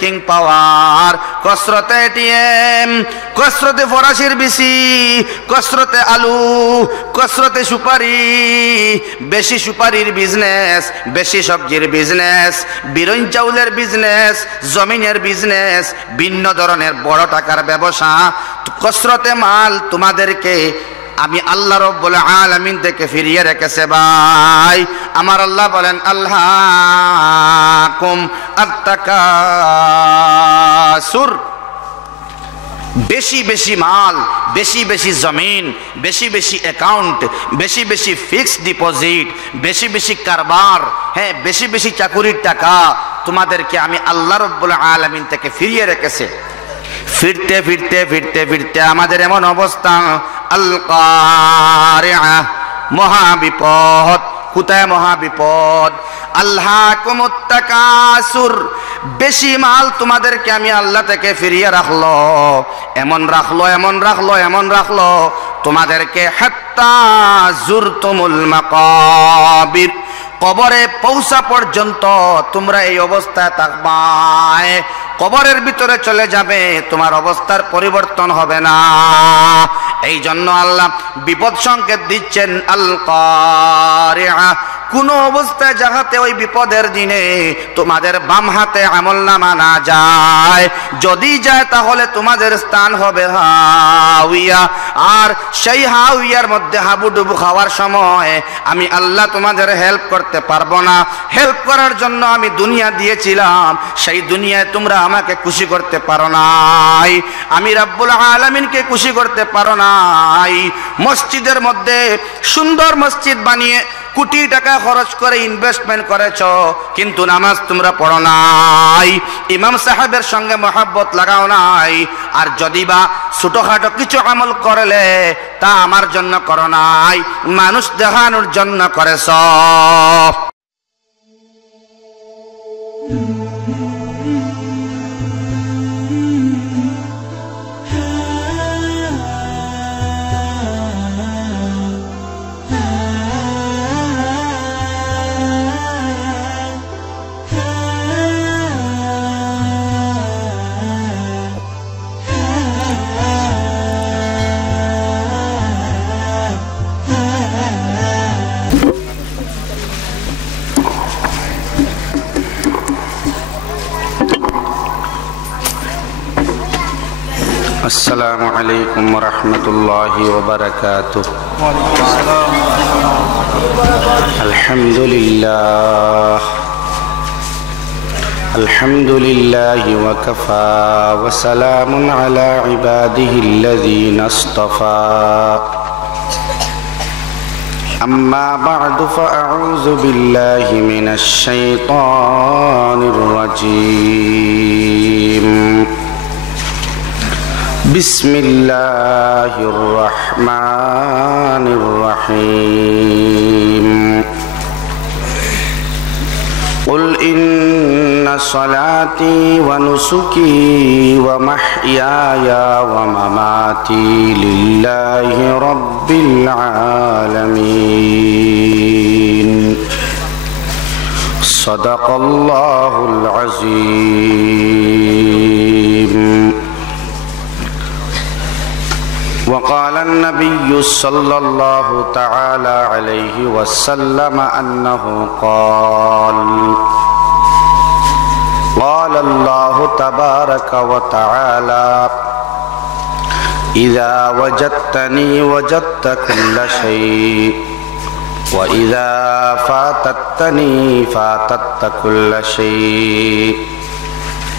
King পাওয়ার, কসরতে ATM, কসরতে ফরাসির BC, কসরতে আলু, কসরতে সুপারি, বেশি সুপারির বিজনেস, বেশি সবজির বিজনেস, বিরন চাউলের বিজনেস, জমিনের বিজনেস, ভিন্ন ধরনের বড় টাকার ব্যবসা, কসরতে মাল তোমাদেরকে আমি আল্লাহ রব্বুল আলামিন থেকে ফিরিয়ে রেখেছে ভাই। আমার আল্লাহ বলেন আল্লাহকুম আত-তাকাসুর, বেশি বেশি মাল, বেশি বেশি জমিন, বেশি বেশি অ্যাকাউন্ট, বেশি বেশি ফিক্সড ডিপোজিট, বেশি বেশি কারবার, হ্যাঁ বেশি বেশি চাকুরির টাকা তোমাদেরকে আমি আল্লাহ রব্বুল আলামিন থেকে ফিরিয়ে রেখেছে। ফিরতে ফিরতে ফিরতে ফিরতে আমাদের এমন অবস্থা, আল কারিআহ, মহাবিপদ। কোথায় মহাবিপদ? আল্লাহকুমুত তাকাসুর, বেশি মাল তোমাদেরকে আমি আল্লাহ থেকে ফিরিয়ে রাখলো, এমন রাখলো, এমন রাখলো, এমন রাখলো তোমাদেরকে, হাত্তা জুরতুমুল মাকাবির, কবরে পৌঁছা পর্যন্ত তোমরা এই অবস্থায় থাকবা। কবরের ভিতরে চলে যাবে, তোমার অবস্থার পরিবর্তন হবে না। এই জন্য আল্লাহ বিপদ সংকেত দিচ্ছেন, আল কারিআহ, কোন অবস্থায় যাহাতে ওই বিপদের দিনে তোমাদের বাম হাতে আমলনামা না যায়, যদি যায় তাহলে তোমাদের স্থান হবে হাউইয়া। আর সেই হাউইয়ার মধ্যে হাবুডুবু খাওয়ার সময় আমি আল্লাহ তোমাদের হেল্প করতে পারবো না। হেল্প করার জন্য আমি দুনিয়া দিয়েছিলাম, সেই দুনিয়ায় তোমরা আমাকে খুশি করতে পারো নাই, আমি রব্বুল আলামিনকে খুশি করতে পারো নাই। মসজিদের মধ্যে সুন্দর মসজিদ বানিয়ে কোটি টাকা খরচ করে ইনভেস্টমেন্ট করেছ, কিন্তু নামাজ তোমরা পড়ো নাই, ইমাম সাহেবের সঙ্গে মহব্বত লাগাও নাই। আর যদি বা ছোটখাটো কিছু আমল করলে তা আমার জন্য করো নাই, মানুষ দেখানোর জন্য করেছ। السلام عليكم ورحمة الله وبركاته. الحمد لله، الحمد لله وكفى، وسلام على عباده الذين اصطفى. أما بعد فأعوذ بالله من الشيطان الرجيم. بسم الله الرحمن الرحيم. قل إن صلاتي ونسكي ومحياي ومماتي لله رب العالمين. صدق الله العظيم. وقال النبي صلى الله تعالى عليه وسلم أنه قال: قال الله تبارك وتعالى: إذا وجدتني وجدت كل شيء، وإذا فاتتني فاتت كل شيء،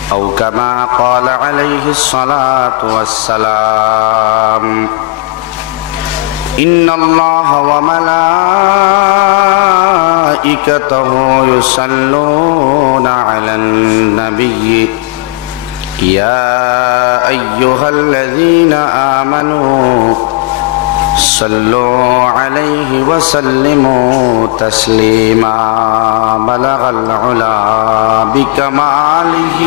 أو كما قال عليه الصلاة والسلام. إن الله وملائكته يصلون على النبي، يا أيها الذين آمنوا صلوا عليه وسلموا تسليما. بلغ العلا بكماله،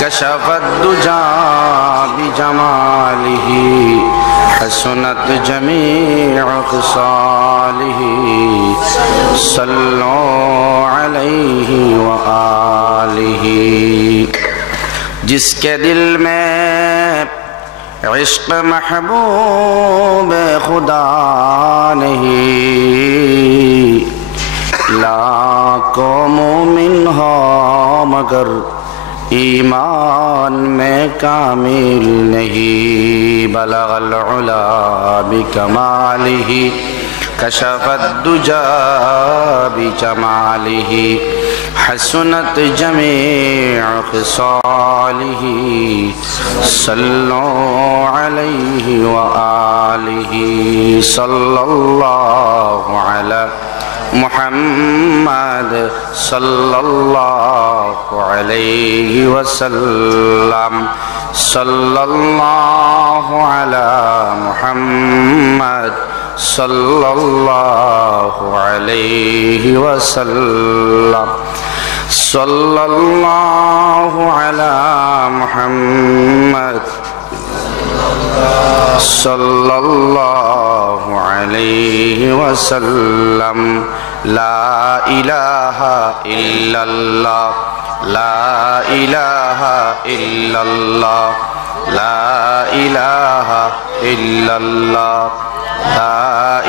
كشف الدجى بجماله، حسنت جميع خصاله. صلوا عليه وآله. जिसके दिल में इश्क महबूब खुदा नहीं, लाखों मोमिन हो मगर ईमान में कामिल नहीं। बलगल उला बिकमालिही कशफत दुजा बिजमालिही, हसनत जमीअ खिसालिही, सल्लु अलैहि व आलिही, सल्लल्लाहु अला मुहम्मद सल्लल्लाहु अलैहि वसल्लम, सल्लल्लाहु अला मुहम्मद सल्लल्लाहु अलैहि वसल्लम, सल्लल्लाहु अला मुहम्मद सल्लल्लाहु अलैहि वसल्लम। ला इलाहा इल्लल्लाह, ला इलाहा इल्लल्लाह, ला इलाहा इल्लल्लाह, ला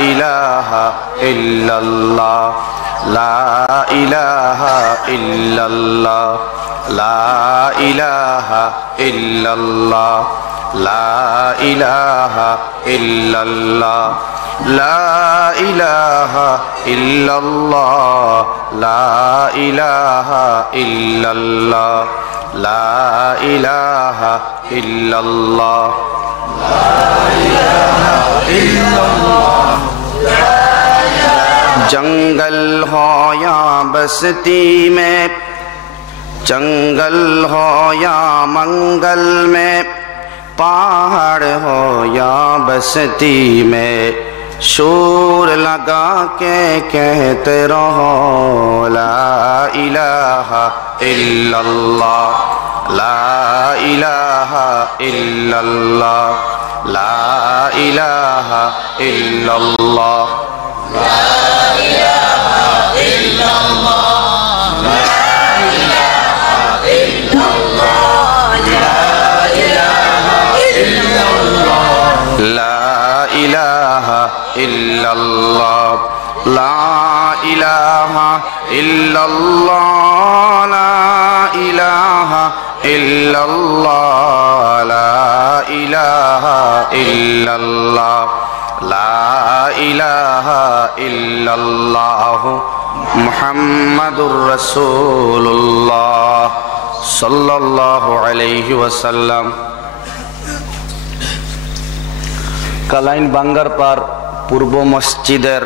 इलाहा इल्लल्लाह, ला इलाहा इल्लल्लाह, ला इलाहा इल्लल्लाह, ला इलाहा इल्लल्लाह, ला इलाहा इल्लल्लाह, ला इलाहा इल्लल्लाह, ला इलाहा इल्लल्लाह, ला इलाहा इल्लल्लाह। जंगल हो या बस्ती में, जंगल हो या मंगल में, पहाड़ हो या बस्ती में, शोर लगा के कहते रहो ला इलाहा इल्लल्लाह, ला इलाहा इल्लल्लाह, ला इलाहा इल्लल्लाह, ला इलाहा इल्लल्लाह, ला इलाहा इल्लल्लाह, ला इलाहा इल्लल्लाह, ला इलाहा इल्लल्लाह, ला इलाहा इल्लल्लाह, ला इलाहा इल्लल्लाह, ला इलाहा इल्लल्लाह, मुहम्मदुर रसूलुल्लाह सल्लल्लाहु अलैहि वसल्लम। কালাইন বাঙ্গারপাড় পূর্ব মসজিদের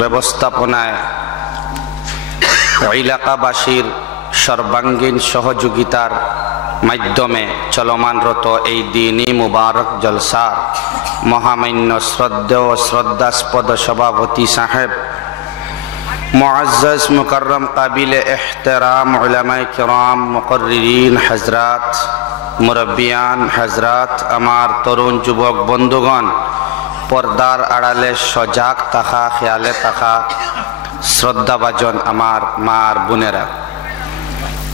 ব্যবস্থাপনায় এলাকাবাসীর সর্বাঙ্গীন সহযোগিতার মাধ্যমে চলমানরত এই দিনী মুবারক জলসার মহামান্য শ্রদ্ধেয় ও শ্রদ্ধাস্পদ সভাপতি সাহেব, মুআজ্জাজ মুকাররম কাবিলে ইহতিরাম উলামায়ে কিরাম, মুকররিন হযরত, মুরব্বিয়ান হযরত, আমার তরুণ যুবক বন্ধুগণ, পর্দার আড়ালে সজাগ থাকা, খেয়ালে থাকা শ্রদ্ধাভাজন আমার মার বোনেরা,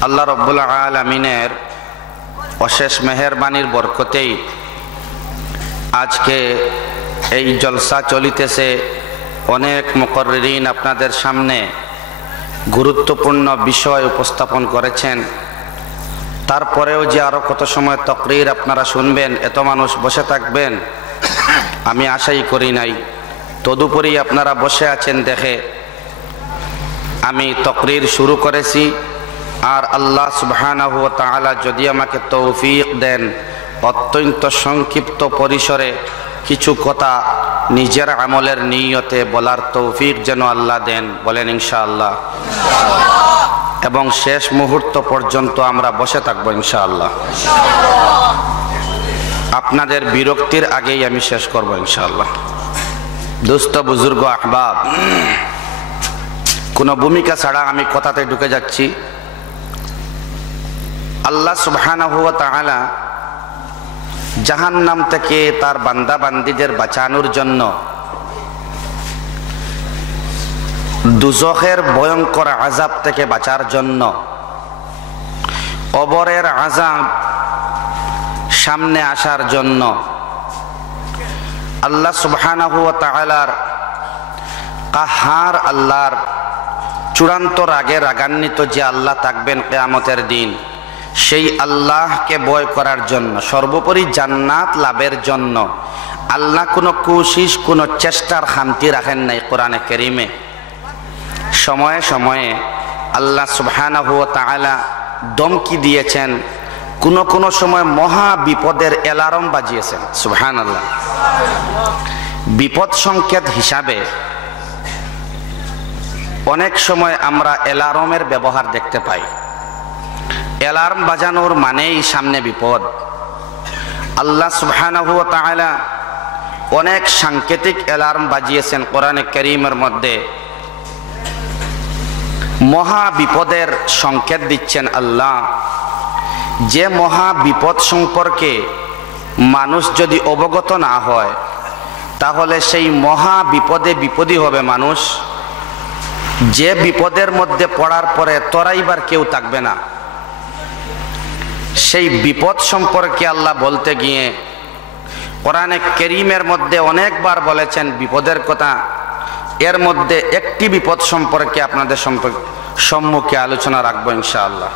আল্লাহ রব্বুল আলামিনের অশেষ মেহেরবানির বরকতেই আজকে এই জলসা চলিতেছে। অনেক মুকররিন আপনাদের সামনে গুরুত্বপূর্ণ বিষয় উপস্থাপন করেছেন। তারপরেও যে আরো কত সময় তাকরীর আপনারা শুনবেন, এত মানুষ বসে থাকবেন আমি আশাই করি নাই। তদুপরি আপনারা বসে আছেন দেখে আমি তাকরীর শুরু করেছি। আর আল্লাহ সুবহানাহু ওয়া তাআলা যদি আমাকে তৌফিক দেন, অত্যন্ত সংক্ষিপ্ত পরিসরে কিছু কথা নিজের আমলের নিয়তে বলার তৌফিক যেন আল্লাহ দেন, বলেন ইনশাআল্লাহ। এবং শেষ মুহূর্ত পর্যন্ত আমরা বসে থাকবো ইনশাআল্লাহ। আপনাদের বিরক্তির আগেই আমি শেষ করব ইনশাআল্লাহ। দোস্ত, বুজুর্গ, আহবাব, কোনো ভূমিকা ছাড়া আমি কথাতে ঢুকে যাচ্ছি। আল্লাহ সুবহানাহু ওয়া তাআলা জাহান্নাম থেকে তার বান্দা বান্দীদের বাঁচানোর জন্য, দুজখের ভয়ঙ্কর আযাব থেকে বাঁচার জন্য কবরের আযাব সামনে আসার জন্য আল্লাহ সুবহানাহু ওয়া তাআলার কাহার আল্লাহর চূড়ান্ত রাগে রাগান্বিত যে আল্লাহ থাকবেন কিয়ামতের দিন, সেই আল্লাহকে ভয় করার জন্য, সর্বোপরি জান্নাত লাভের জন্য আল্লাহ কোনো কোশিশ, কোনো চেষ্টার খামতি রাখেন নাই। কোরআনে কারীমে সময়ে সময়ে আল্লাহ সুবহানাহু ওয়া তাআলা দমকি দিয়েছেন, কোনো সময় মহা বিপদের অ্যালার্ম বাজিয়েছেন। সুবহানাল্লাহ। বিপদ সংকেত হিসাবে অনেক সময় আমরা অ্যালার্মের ব্যবহার দেখতে পাই। অ্যালার্ম বাজানোর মানেই সামনে বিপদ। আল্লাহ সুবহানাহু ওয়া তাআলা অনেক সাংকেতিক অ্যালার্ম বাজিয়েছেন কোরআনে কারীমের মধ্যে। মহা বিপদের সংকেত দিচ্ছেন আল্লাহ। যে মহা বিপদ সম্পর্কে মানুষ যদি অবগত না হয়, তাহলে সেই মহা বিপদী হবে মানুষ। যে বিপদের মধ্যে পড়ার পরে তরাইবার কেউ থাকবে না। সেই বিপদ সম্পর্কে আল্লাহ বলতে গিয়ে কোরআনে কারীমের মধ্যে অনেকবার বলেছেন বিপদের কথা। এর মধ্যে একটি বিপদ সম্পর্কে আপনাদের সম্মুখে আলোচনা রাখবো ইনশাআল্লাহ।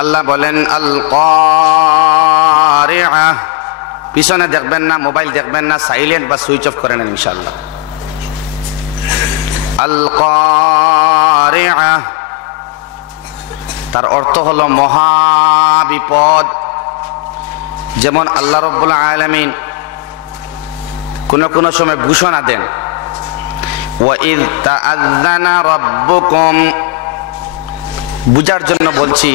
আল্লাহ বলেন আল কারিআ। পিছনে দেখবেন না, মোবাইল দেখবেন না, সাইলেন্ট বা সুইচ অফ করে নেন ইনশাআল্লাহ। আল কারিআ তার অর্থ হলো মহা বিপদ। যেমন আল্লাহ রাব্বুল আলামিন কোন সময় ঘোষণা দেন, ওয়া ইয তাআযানা রাব্বুকুম। বুঝার জন্য বলছি,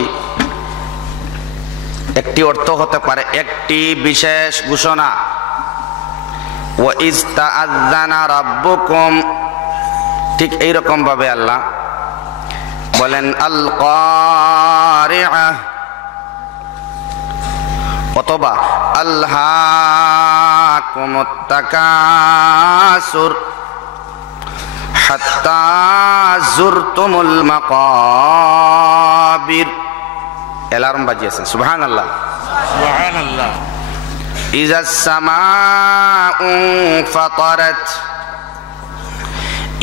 একটি অর্থ হতে পারে একটি বিশেষ ঘোষণা। ওয়া ইয তাআযানা রাব্বুকুম, ঠিক এইরকম ভাবে আল্লাহ বলেন আল কারিআ, অথবা আলহাকুমুত তাকাসুর হাত্তা যুরতুমুল মাকাবির। অ্যালার্ম বাজিয়েছেন। সুবহানাল্লাহ, সুবহানাল্লাহ। ইযাস সামাউ ফাতারাত,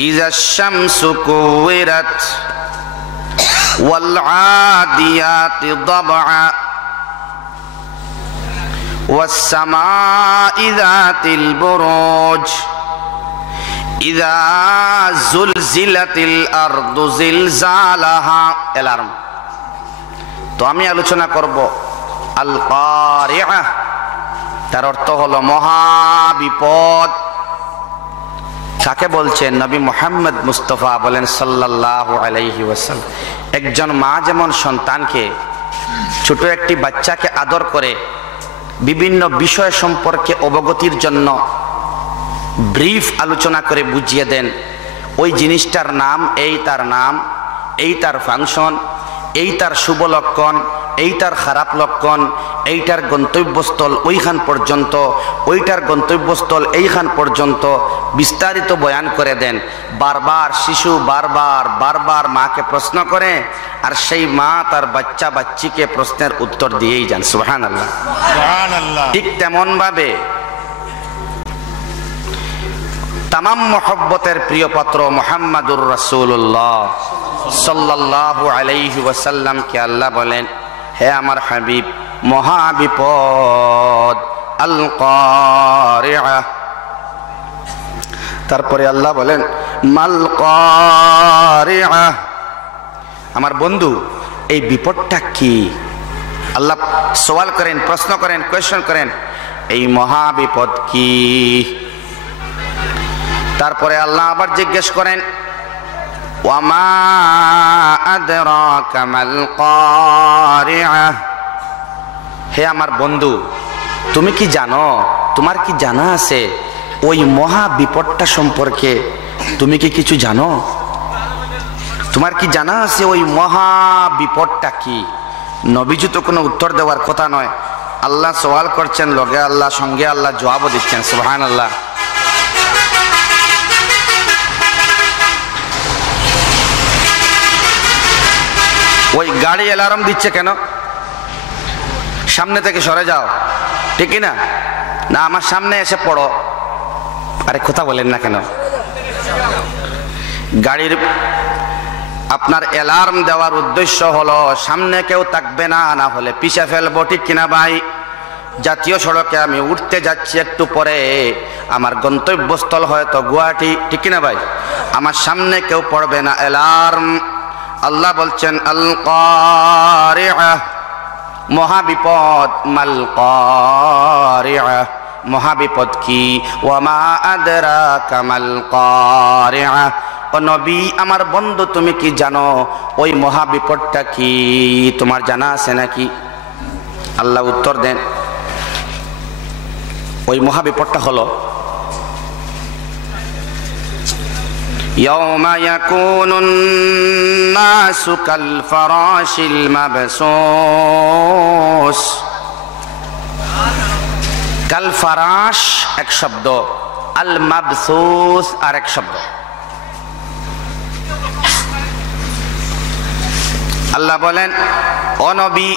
ইযাশ শামসু কুওয়িরাত, ওয়াল আদিয়াতি দাবআ, ওয়াস সামাই যাতিল বুরুজ, ইযা যুলজিলাতিল আরদু জিলজালাহা। অ্যালার্ম। তো আমি আলোচনা করব আল কারিআ, তার অর্থ হলো মহা বিপদ। কাকে বলছেন? নবী মুহাম্মদ মুস্তাফা বলেন সাল্লাল্লাহু আলাইহি ওয়াসাল্লাম। একজন মা যেমন সন্তানকে, ছোট একটি বাচ্চাকে আদর করে বিভিন্ন বিষয় সম্পর্কে অবগতির জন্য ব্রিফ আলোচনা করে বুঝিয়ে দেন, ওই জিনিসটার নাম, এই তার নাম, এই তার ফাংশন, এই তার শুভ লক্ষণ, এই তার খারাপ লক্ষণ, এইটার গন্তব্যস্থল ওইখান পর্যন্ত, ওইটার গন্তব্যস্থল এইখান পর্যন্ত বিস্তারিত বয়ান করে দেন। বারবার শিশু বারবার মাকে প্রশ্ন করে, আর সেই মা তার বাচ্চা বাচ্চিকে প্রশ্নের উত্তর দিয়েই যান। সুবহানাল্লাহ, সুবহানাল্লাহ। ঠিক তেমন ভাবে তামাম মহব্বতের প্রিয় পাত্র মুহাম্মাদুর রাসূলুল্লাহ সাল্লাল্লাহু আলাইহি ওয়াসাল্লামকে আল্লাহ বলেন, হে আমার হাবিব, মহা বিপদ আল কারিআ। তারপরে আল্লাহ বলেন মাল কারিআ। আমার বন্ধু, এই বিপদটা কি? আল্লাহ সওয়াল করেন, প্রশ্ন করেন, কোয়েশ্চন করেন, এই মহা বিপদ কি? তারপরে আল্লাহ আবার জিজ্ঞেস করেন, ওয়ামা আদরাকা মাল কারিআ। হে আমার বন্ধু, তুমি কি জানো, তোমার কি জানা আছে ওই মহা বিপদটা সম্পর্কে? তুমি কি কিছু জানো? তোমার কি জানা আছে ওই মহা বিপদটা কি? নবীজি তো কোনো উত্তর দেওয়ার কথা নয়, আল্লাহ সওয়াল করছেন, লগে আল্লাহ, সঙ্গে আল্লাহ জবাবও দিচ্ছেন। সুবহানাল্লাহ। ওই গাড়ি অ্যালার্ম দিচ্ছে কেন? সামনে থেকে সরে যাও, ঠিক না? না আমার সামনে এসে পড়ো। আরে কথা বলেন না কেন? গাড়ির আপনার অ্যালার্ম দেওয়ার উদ্দেশ্য হলো সামনে কেউ থাকবে না, না হলে পিছে ফেলবো, ঠিক কিনা ভাই? জাতীয় সড়কে আমি উঠতে যাচ্ছি একটু পরে, আমার গন্তব্যস্থল হয়তো গুয়াহাটি, ঠিক কিনা ভাই? আমার সামনে কেউ পড়বে না, অ্যালার্ম। আল্লাহ বলছেন আল কারিআহ, মহাবিপদ। মাল কারিআহ, মহাবিপদ কি? ওয়ামা আদরাকা মাল কারিআহ, ও নবী আমার বন্ধু তুমি কি জানো ওই মহাবিপদটা কি? তোমার জানা আছে নাকি? আল্লাহ উত্তর দেন, ওই মহাবিপদটা হলো ইয়াউমা ইয়াকুনুন নাসু কাল ফারাশিল মাবসুস। কাল ফারাশ এক শব্দ, আল মাবসুস আর এক শব্দ। আল্লাহ বলেন ও নবী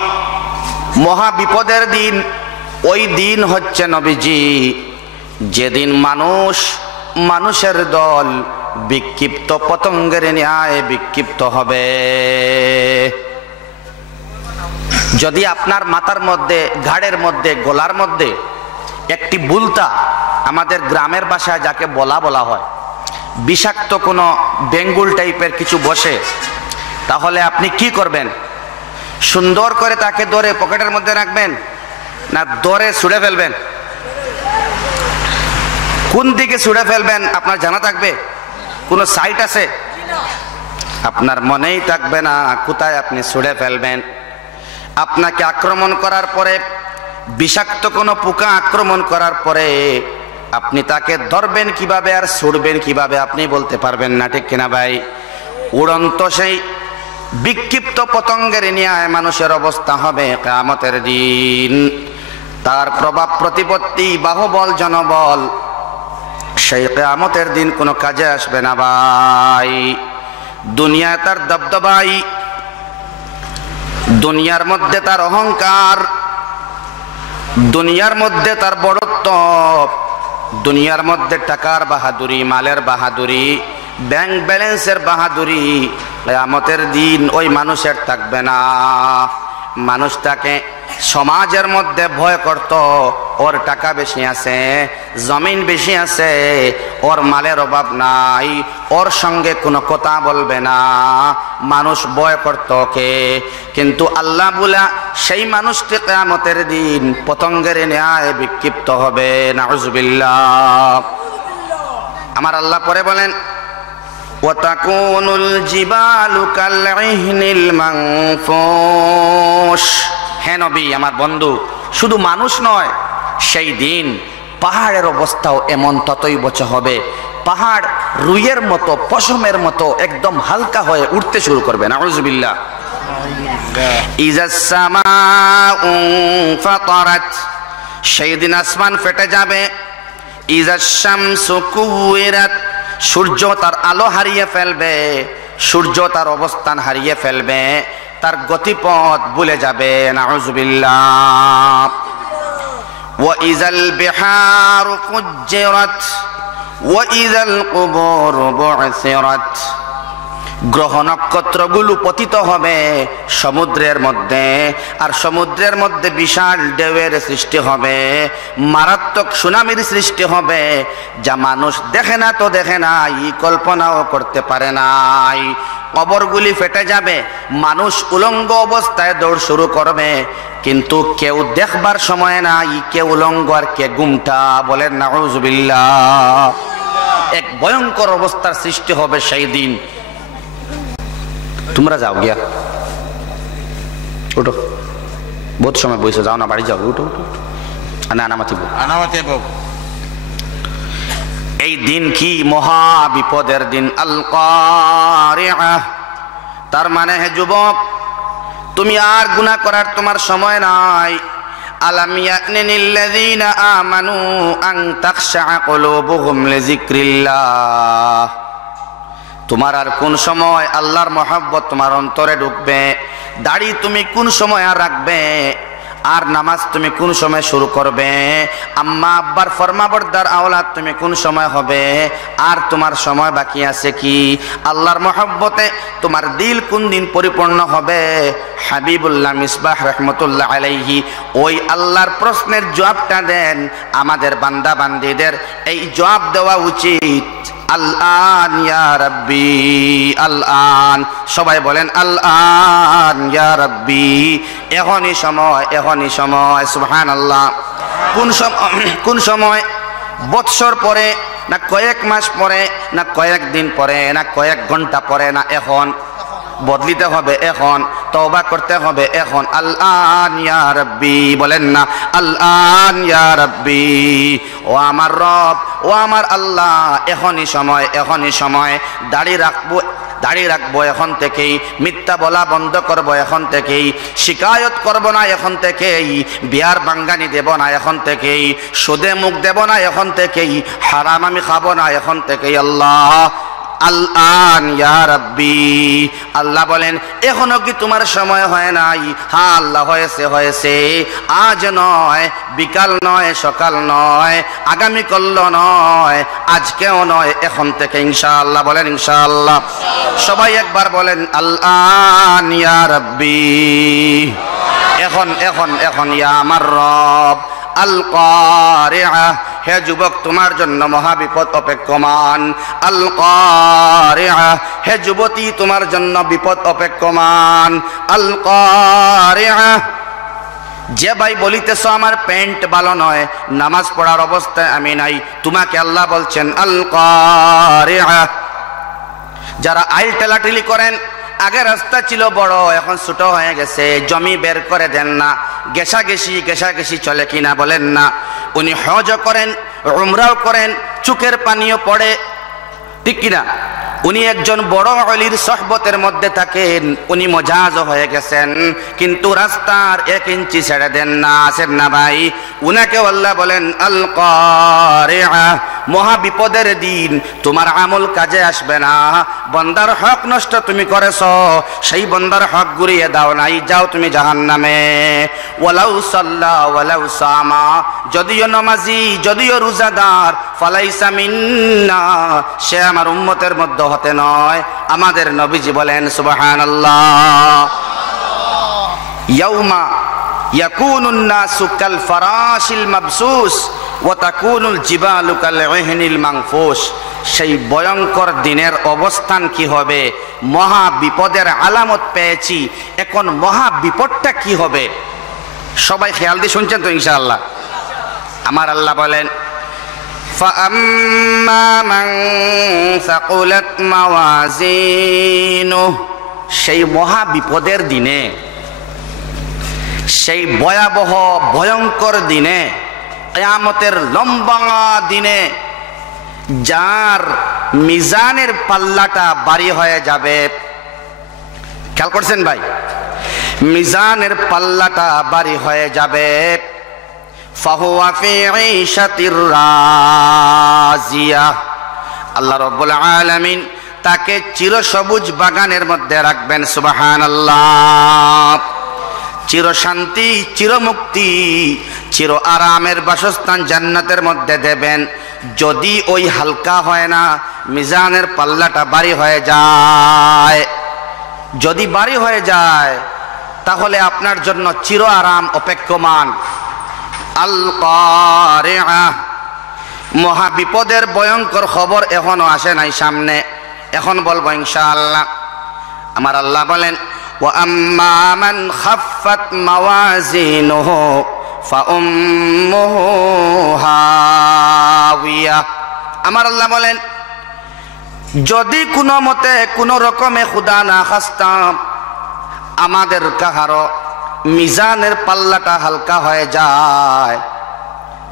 মহা বিপদের দিন ওই দিন হচ্ছে নবীজি যেদিন মানুষের দল বিক্ষিপ্ত পতঙ্গের ন্যায় বিক্ষিপ্ত হবে। যদি আপনার মাথার মধ্যে, ঘাড়ের মধ্যে, গলার মধ্যে একটি বুলতা, আমাদের গ্রামের ভাষায় যাকে বলা হয়, বিষাক্ত কোনো বেঙ্গুল টাইপের কিছু বসে, তাহলে আপনি কি করবেন? সুন্দর করে তাকে ধরে পকেটের মধ্যে রাখবেন না ধরে ছুঁড়ে ফেলবেন? কোন দিকে ছুঁড়ে ফেলবেন আপনার জানা থাকবে? কোনো সাইট আছে? আপনার মনেই থাকবে না কোথায় আপনি ছুঁড়ে ফেলবেন। আপনাকে আক্রমণ করার পরে, বিষাক্ত কোনো পোকা আক্রমণ করার পরে আপনি তাকে ধরবেন কিভাবে আর ছুঁড়বেন কিভাবে আপনি বলতে পারবেন না, ঠিক কিনা ভাই? উড়ন্ত সেই বিক্ষিপ্ত পতঙ্গের ন্যায় মানুষের অবস্থা হবে কিয়ামতের দিন। তার প্রভাব প্রতিপত্তি, বাহুবল, জনবল সেই কিয়ামতের দিন কোনো কাজে আসবে না ভাই। দুনিয়ায় তার দবদবাই, দুনিয়ার মধ্যে তার অহংকার, দুনিয়ার মধ্যে তার বড়ত্ব, দুনিয়ার মধ্যে টাকার বাহাদুরি, মালের বাহাদুরি, ব্যাংক ব্যালেন্সের বাহাদুরি, কিয়ামতের দিন ওই মানুষের থাকবে না। মানুষটাকে সমাজের মধ্যে ভয় করত, ওর টাকা বেশি আছে, জমিন বেশি আছে, ওর মালের অভাব নাই, ওর সঙ্গে কোনো কথা বলবে না, মানুষ ভয় করত ওকে। কিন্তু আল্লাহ বলা সেই মানুষটি কিয়ামতের দিন পতঙ্গের ন্যায় বিক্ষিপ্ত হবে। নাউজুবিল্লাহ। আমার আল্লাহ পরে বলেন ওয়াতাকুনুল জিবালু কালইহনিল মানফুশ। হে নবী আমার বন্ধু, শুধু মানুষ নয়, সেই দিন পাহাড়ের অবস্থাও এমন ততৈবচ হবে। পাহাড় রুইয়ের মতো, পশমের মতো একদম হালকা হয়ে উঠতে শুরু করবে। নাউজুবিল্লাহ। ইজাস সামাউ ফাতারাত, সেই দিন আসমান ফেটে যাবে। ইজাস শামসু কুওয়িরাত, সূর্য তার আলো হারিয়ে ফেলবে, সূর্য তার অবস্থান হারিয়ে ফেলবে, তার গতিপথ ভুলে যাবে। নাউজুবিল্লাহ। ওয়া ইযাল বিহারু ফুজ্জিরাত ওয়া ইযাল কুবুরু বু'সিরাত, গ্রহ নক্ষত্রগুলো পতিত হবে সমুদ্রের মধ্যে, আর সমুদ্রের মধ্যে বিশাল ঢেউয়ের সৃষ্টি হবে, মারাত্মক সুনামির সৃষ্টি হবে, যা মানুষ দেখে না তো দেখে নাই, কল্পনাও করতে পারে নাই। কবরগুলি ফেটে যাবে, মানুষ উলঙ্গ অবস্থায় দৌড় শুরু করবে, কিন্তু কেউ দেখবার সময় নাই, কে উলঙ্গ আর কে গুমটা। বলেন নাউজুবিল্লাহ। এক ভয়ঙ্কর অবস্থার সৃষ্টি হবে সেই দিন। তোমরা যাও গিয়া, উঠো, বহুত সময় বইছো, যাও না, বাড়ি যাও, উঠো উঠো। এই দিন কি মহা বিপদের দিন। আল কারিআহ, তার মানে হে যুবক, তুমি আর গুনাহ করার তোমার সময় নাই। আলাম ইয়ানিল্লাযীনা আমানু আন তাখশা কুলুবুহুম লিযিকরিল্লাহ, তোমার আর কোন সময় আল্লাহর মহব্বত তোমার অন্তরে ঢুকবে? দাড়ি তুমি কোন সময় আর রাখবে? আর নামাজ তুমি কোন সময় শুরু করবে? আম্মা আব্বার ফরমাবরদার আওলাদ তুমি কোন সময় হবে? আর তোমার সময় বাকি আছে কি? আল্লাহর মহব্বতে তোমার দিল কোন দিন পরিপূর্ণ হবে? হাবিবুল্লাহ মিসবাহ রহমতুল্লাহ আলাইহি ওই আল্লাহর প্রশ্নের জবাবটা দেন। আমাদের বান্দা বান্দীদের এই জবাব দেওয়া উচিত। আল-আন ইয়া রাব্বি, আল-আন। সবাই বলেন আল-আন ইয়া রাব্বি। এখনই সময়, এখনই সময়। সুবহানাল্লাহ। কোন সময়? বৎসর পরে না কয়েক মাস পরে না কয়েক দিন পরে না কয়েক ঘন্টা পরে? না এখন। বদলিতে হবে এখন, তওবা করতে হবে এখন। আল-আন ইয়া রাব্বি বলেন না, আল-আন ইয়া রাব্বি। ও আমার রব, ও আমার আল্লাহ, এখনই সময়, এখনই সময়। দাড়ি রাখবো এখন থেকেই, মিথ্যা বলা বন্ধ করব এখন থেকেই, শিকায়ত করব না এখন থেকেই, বিয়ার বাঙ্গানি দেব না এখন থেকেই, সুদে মুখ দেব না এখন থেকেই, হারাম আমি খাবো না এখন থেকেই। আল্লাহ আল-আন ইয়া রাব্বি। আল্লাহ বলেন এখনো কি তোমার সময় হয় নাই? হ্যাঁ আল্লাহ, হয়েছে, হয়েছে। আজ নয়, বিকাল নয়, সকাল নয়, আগামীকাল নয়, আজকেও নয়, এখন থেকে ইনশাআল্লাহ। বলেন ইনশাআল্লাহ। সবাই একবার বলেন আল-আন ইয়া রাব্বি। এখন, এখন, এখন ইয়া আমার রব। আল-কারিআহ, হে যুবক তোমার জন্য মহাবিপদ অপেক্ষমান। আল-কারিআহ, হে যুবতী তোমার জন্য বিপদ অপেক্ষমান। আল-কারিআহ। যে ভাই বলিতেছ আমার প্যান্ট ভালো নয়, নামাজ পড়ার অবস্থায় আমি নাই, তোমাকে আল্লাহ বলছেন আল-কারিআহ। যারা আইল টেলাটেলি করেন, আগে রাস্তা ছিল বড়, এখন ছোট হয়ে গেছে, জমি বের করে দেন না, গেসাগেসি চলে কিনা বলেন না। উনি হজ করেন, উমরাও করেন, চোখের পানিও পড়ে, ঠিক কিনা? উনি একজন বড় অলির সহবতের মধ্যে থাকেন, উনি মজাজ হয়ে গেছেন, কিন্তু রাস্তার 1 ইঞ্চি ছেড়ে দেন না। আছেন না ভাই? উনাকে আল্লাহ বলেন আল-কারিআহ, মহা বিপদের দিন, তোমার আমল কাজে আসবে না। বন্দার হক নষ্ট তুমি করেছ, সেই বন্দার হক ঘুরিয়ে দাও নাই, যাও তুমি জাহান্নামে। ওয়ালাউ সাল্লা ওয়ালাউ সামা, যদিও নামাজি, যদিও রোজাদার, ফালাইসা মিন্না, সে আমার উম্মতের মধ্যে হতে নয়। আমাদের নবীজি বলেন সুবহানাল্লাহ, ইয়াউমা ইয়াকুনুন নাসু কাল ফারাশিল মাবসুস ওয়া তাকুনুল জিবালু কাল ইহনিল মানফুস। সেই ভয়ঙ্কর দিনের অবস্থান কি হবে? মহা বিপদের আলামত পেয়েছি, এখন মহা বিপদটা কি হবে? সবাই খেয়াল দিয়ে শুনছেন তো ইনশাআল্লাহ? আমার আল্লাহ বলেন فَأَمَّا مَنْ ثَقُلَتْ مَوَازِينُهُ, সেই মহা বিপদের দিনে, সেই ভয়াবহ ভয়ঙ্কর দিনে, কিয়ামতের লম্বা দিনে, যার মিজানের পাল্লাটা ভারী হয়ে যাবে। খেয়াল করছেন ভাই? মিজানের পাল্লাটা ভারী হয়ে যাবে। ফাহুয়া ফি ঈশাতির রাজিয়া, আল্লাহ রাব্বুল আলামিন তাকে চিরসবুজ বাগানের মধ্যে রাখবেন। সুবহানাল্লাহ। চিরশান্তি, চিরমুক্তি, চির আরামের বাসস্থান জান্নাতের মধ্যে দেবেন। যদি ওই হালকা হয় না, মিজানের পাল্লাটা ভারী হয়ে যায়, যদি ভারী হয়ে যায়, তাহলে আপনার জন্য চির আরাম অপেক্ষমান। আল-কারিআহ, মহা বিপদের ভয়ঙ্কর খবর এখনো আসে নাই সামনে, এখন বলবো ইনশাআল্লাহ। আমার আল্লাহ বলেন ওয়া আম্মা মান খাফফাত মাওয়াজিনুহু ফাউম্মুহু হাওিয়া। আমার আল্লাহ বলেন যদি কোনো মতে কোনো রকমে খুদা না খাস্তাম আমাদের কাহারো মিজানের পাল্লাটা হালকা হয়ে যায়,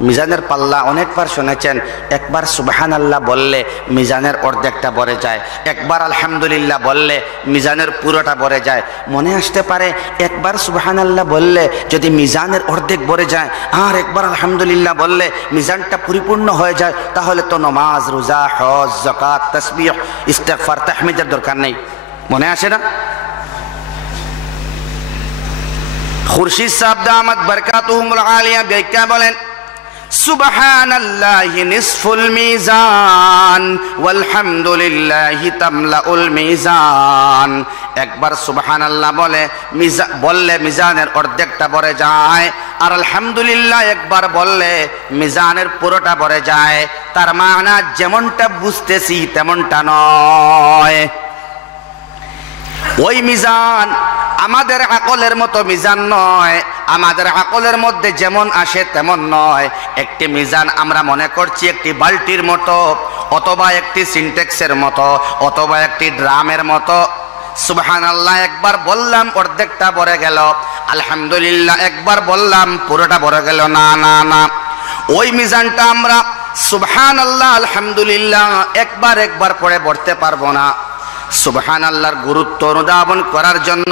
মিজানের পাল্লা অনেকবার শুনেছেন, একবার সুবহানাল্লাহ বললে মিজানের অর্ধেকটা ভরে যায়, একবার আলহামদুলিল্লাহ বললে মিজানের পুরোটা ভরে যায়। মনে আসতে পারে একবার সুবহানাল্লাহ বললে যদি মিজানের অর্ধেক ভরে যায়, আর একবার আলহামদুলিল্লাহ বললে মিজানটা পরিপূর্ণ হয়ে যায়, তাহলে তো নামাজ, রোজা, হজ, যাকাত, তাসবিহ, ইস্তিগফার, তাহমিদের দরকার নেই। মনে আসে না? খুরশিদ সাহেব দামাত বরকাতুহুমুল আলিয়া ব্যাখ্যা বলেন, সুবহানাল্লাহি নিসফুল মিজান ওয়ালহামদুলিল্লাহি তামলাউল মিজান। একবার সুবহানাল্লাহ বললে মিজানের অর্ধেকটা ভরে যায়, আর আলহামদুলিল্লাহ একবার বললে মিজানের পুরোটা ভরে যায়। তার মানে যেমনটা বুঝতেছি তেমনটা নয়। ওই মিজান আমাদের আকলের মতো মিজান নয়, আমাদের আকলের মধ্যে যেমন আসে তেমন নয়। একটি মিজান আমরা মনে করছি একটি বালতির মতো, অথবা একটি সিনটেক্সের মতো, অথবা একটি ড্রামের মতো। সুবহানাল্লাহ একবার বললাম অর্ধেকটা ভরে গেল, আলহামদুলিল্লাহ একবার বললাম পুরোটা ভরে গেল। না না না, ওই মিজানটা আমরা সুবহানাল্লাহ আলহামদুলিল্লাহ একবার একবার পড়ে ভরতে পারবো না। সুবহানাল্লাহর গুরুত্ব অনুধাবন করার জন্য,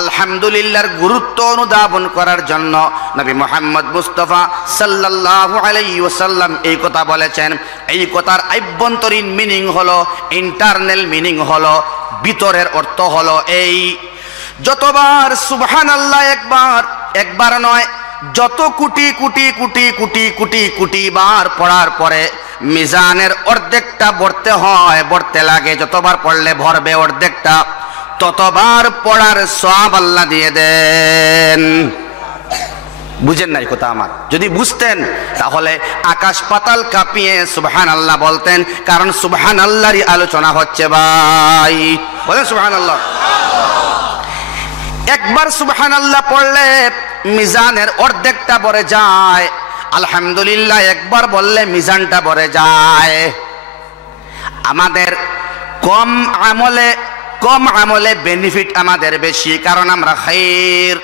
আলহামদুলিল্লাহর গুরুত্ব অনুধাবন করার জন্য নবী মুহাম্মদ মুস্তাফা সাল্লাল্লাহু আলাইহি ওয়াসাল্লাম এই কথা বলেছেন। এই কথার আভ্যন্তরীণ মিনিং হলো, ইন্টারনাল মিনিং হলো, ভিতরের অর্থ হলো এই, যতবার সুবহানাল্লাহ একবার নয়, যত কোটি কোটি কোটি কোটি কোটি কোটি বার পড়ার পরে মিজানের অর্ধেকটা ভরতে লাগে, যতবার পড়লে ভরবে অর্ধেকটা, ততবার পড়ার সওয়াব আল্লাহ দিয়ে দেন। বুঝেন নাই কথা আমার? যদি বুঝতেন তাহলে আকাশ পাতাল কাঁপিয়ে সুবহানাল্লাহ বলতেন, কারণ সুবহানাল্লাহরই আলোচনা হচ্ছে ভাই। বলেন সুবহানাল্লাহ। একবার সুবহানাল্লাহ পড়লে মিজানের অর্ধেকটা ভরে যায়, আলহামদুলিল্লাহ একবার বললে মিজানটা ভরে যায়। আমাদের কম আমলে বেনিফিট আমাদের বেশি, কারণ আমরা খায়র,